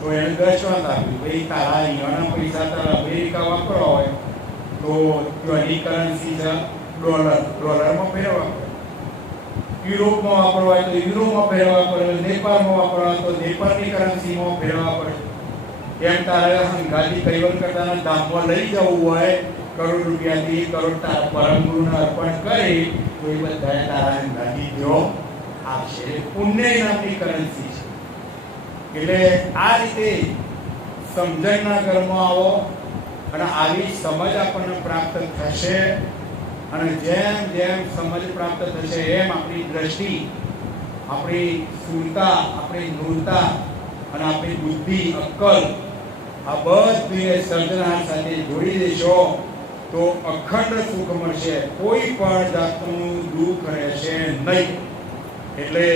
તો એને દર્શાવત આપ્યું, ભાઈ તારા અહીંયાના પૈસા તારા અમેરિકા વાપરવા હોય તો ત્યાંની કરન્સી છે ડોલર, ડોલરમાં ફેરવવા પડે. યુરોપમાં વાપરવા હોય તો યુરોમાં ફેરવવા પડે, નેપાળમાં વાપરવા હોય તો નેપાળની કરન્સીમાં ફેરવવા પડે. એમ તારે ગાડી કૈવલ કરતાના ધામમાં લઈ જવું હોય, કરોડ રૂપિયાથી 1 કરોડ તારા પરમ ગુરુને અર્પણ કરી તો એ બધાએ તારા ગાડી જો આપશે. પુણ્ય નામની કરન્સી છે. એટલે આ રીતે સમજણના ઘરમાં આવો અને આવી સમજ આપણને પ્રાપ્ત થશે. અને જેમ જેમ સમજ પ્રાપ્ત થશે એમ આપણી દ્રષ્ટિ, આપણી સુરતા, આપણી નૂરતા અને આપણી બુદ્ધિ, અક્કલ આ બધી સર્જનાર સાથે જોડી દેશો તો અખંડ સુખ મળશે. કોઈ પણ જાતનું દુઃખ રહેશે નહીં. એટલે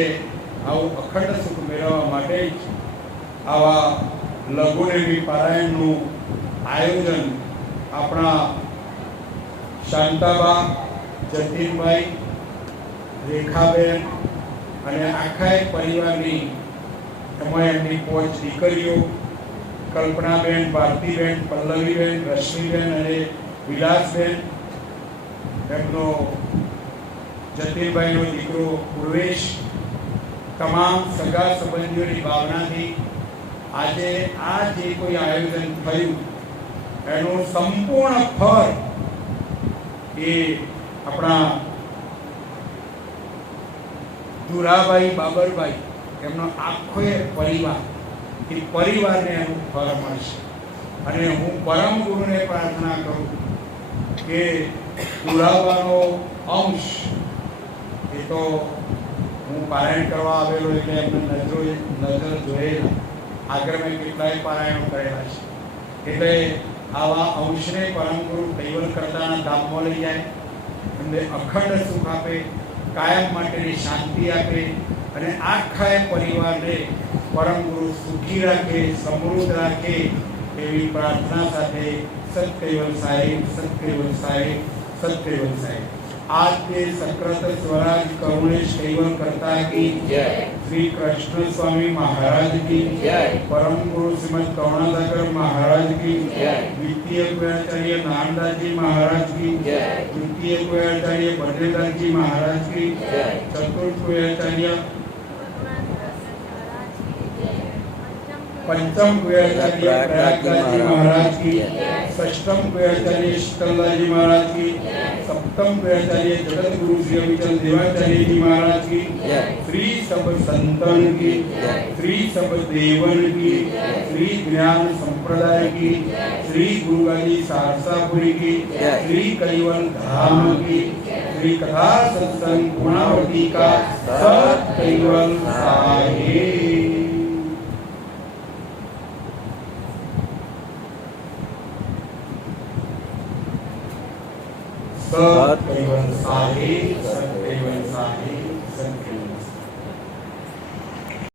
આવું અખંડ સુખ મેળવવા માટે જ આવા લઘુનેમી પારાયણનું આયોજન આપણા શાંતાબા, જતીનભાઈ, રેખાબેન અને આખા પરિવારની, એમાં એમની 5 દીકરીઓ કલ્પનાબેન, ભારતીબેન, પલ્લવીબેન, રશ્મિબેન અને વિલાસબેન, એમનો જતીનભાઈનો દીકરો પૂર્વેશ, તમામ સગા સંબંધીઓની ભાવનાથી આજે આ જે કોઈ આયોજન થયું એનું સંપૂર્ણ ફળ એ આપણા દુરાભાઈ, બાબરભાઈ, એમનો આખો પરિવાર, એ પરિવારને એનું ફળ મળશે. અને હું પરમ ગુરુને પ્રાર્થના કરું કે દુરાબાનો અંશ એ તો હું પારાયણ કરવા આવેલો એટલે એમને નજર જોયેલા. આગળ મેં કેટલાય પારાયણો કરેલા છે. એટલે આવા અંશને પરમ ગુરુ કૈવલ કરતાના ધામમાં લઈ જાય, એમને અખંડ સુખ આપે, કાયમ માટેની શાંતિ આપે અને આખા પરિવારને પરમ ગુરુ સુખી રાખે, સમૃદ્ધ રાખે એવી પ્રાર્થના સાથે સત કૈવલ સાહેબ, સત કૈવલ સાહેબ, સત કૈવલ સાહેબ. आज के सक्रत स्वराज करुणेश कैवल करता की जय। श्री कृष्ण स्वामी महाराज की जय। परम गुरु श्रीमद करुणासागर महाराज की जय। द्वितीय कुलाचार्य नानदास जी महाराज की जय। तृतीय कुलाचार्य बद्रीदास जी महाराज की जय। चतुर्थ कुलाचार्य पंचम कुलाचार्य प्रयागराज जी महाराज की षष्ठम कुलाचार्य शीतलदास जी महाराज की सप्तम कुलाचार्य जगत गुरु श्री अविचल देवाचार्य जी महाराज की श्री सब संतन की श्री सब देवन की श्री ज्ञान संप्रदाय की श्री गुरुगाजी सारसापुरी की श्री कैवल धाम की श्री कथा सत्संग गुणावती का सत कैवल साहिब। सत कैवल साहिब, सत कैवल साहिब, सत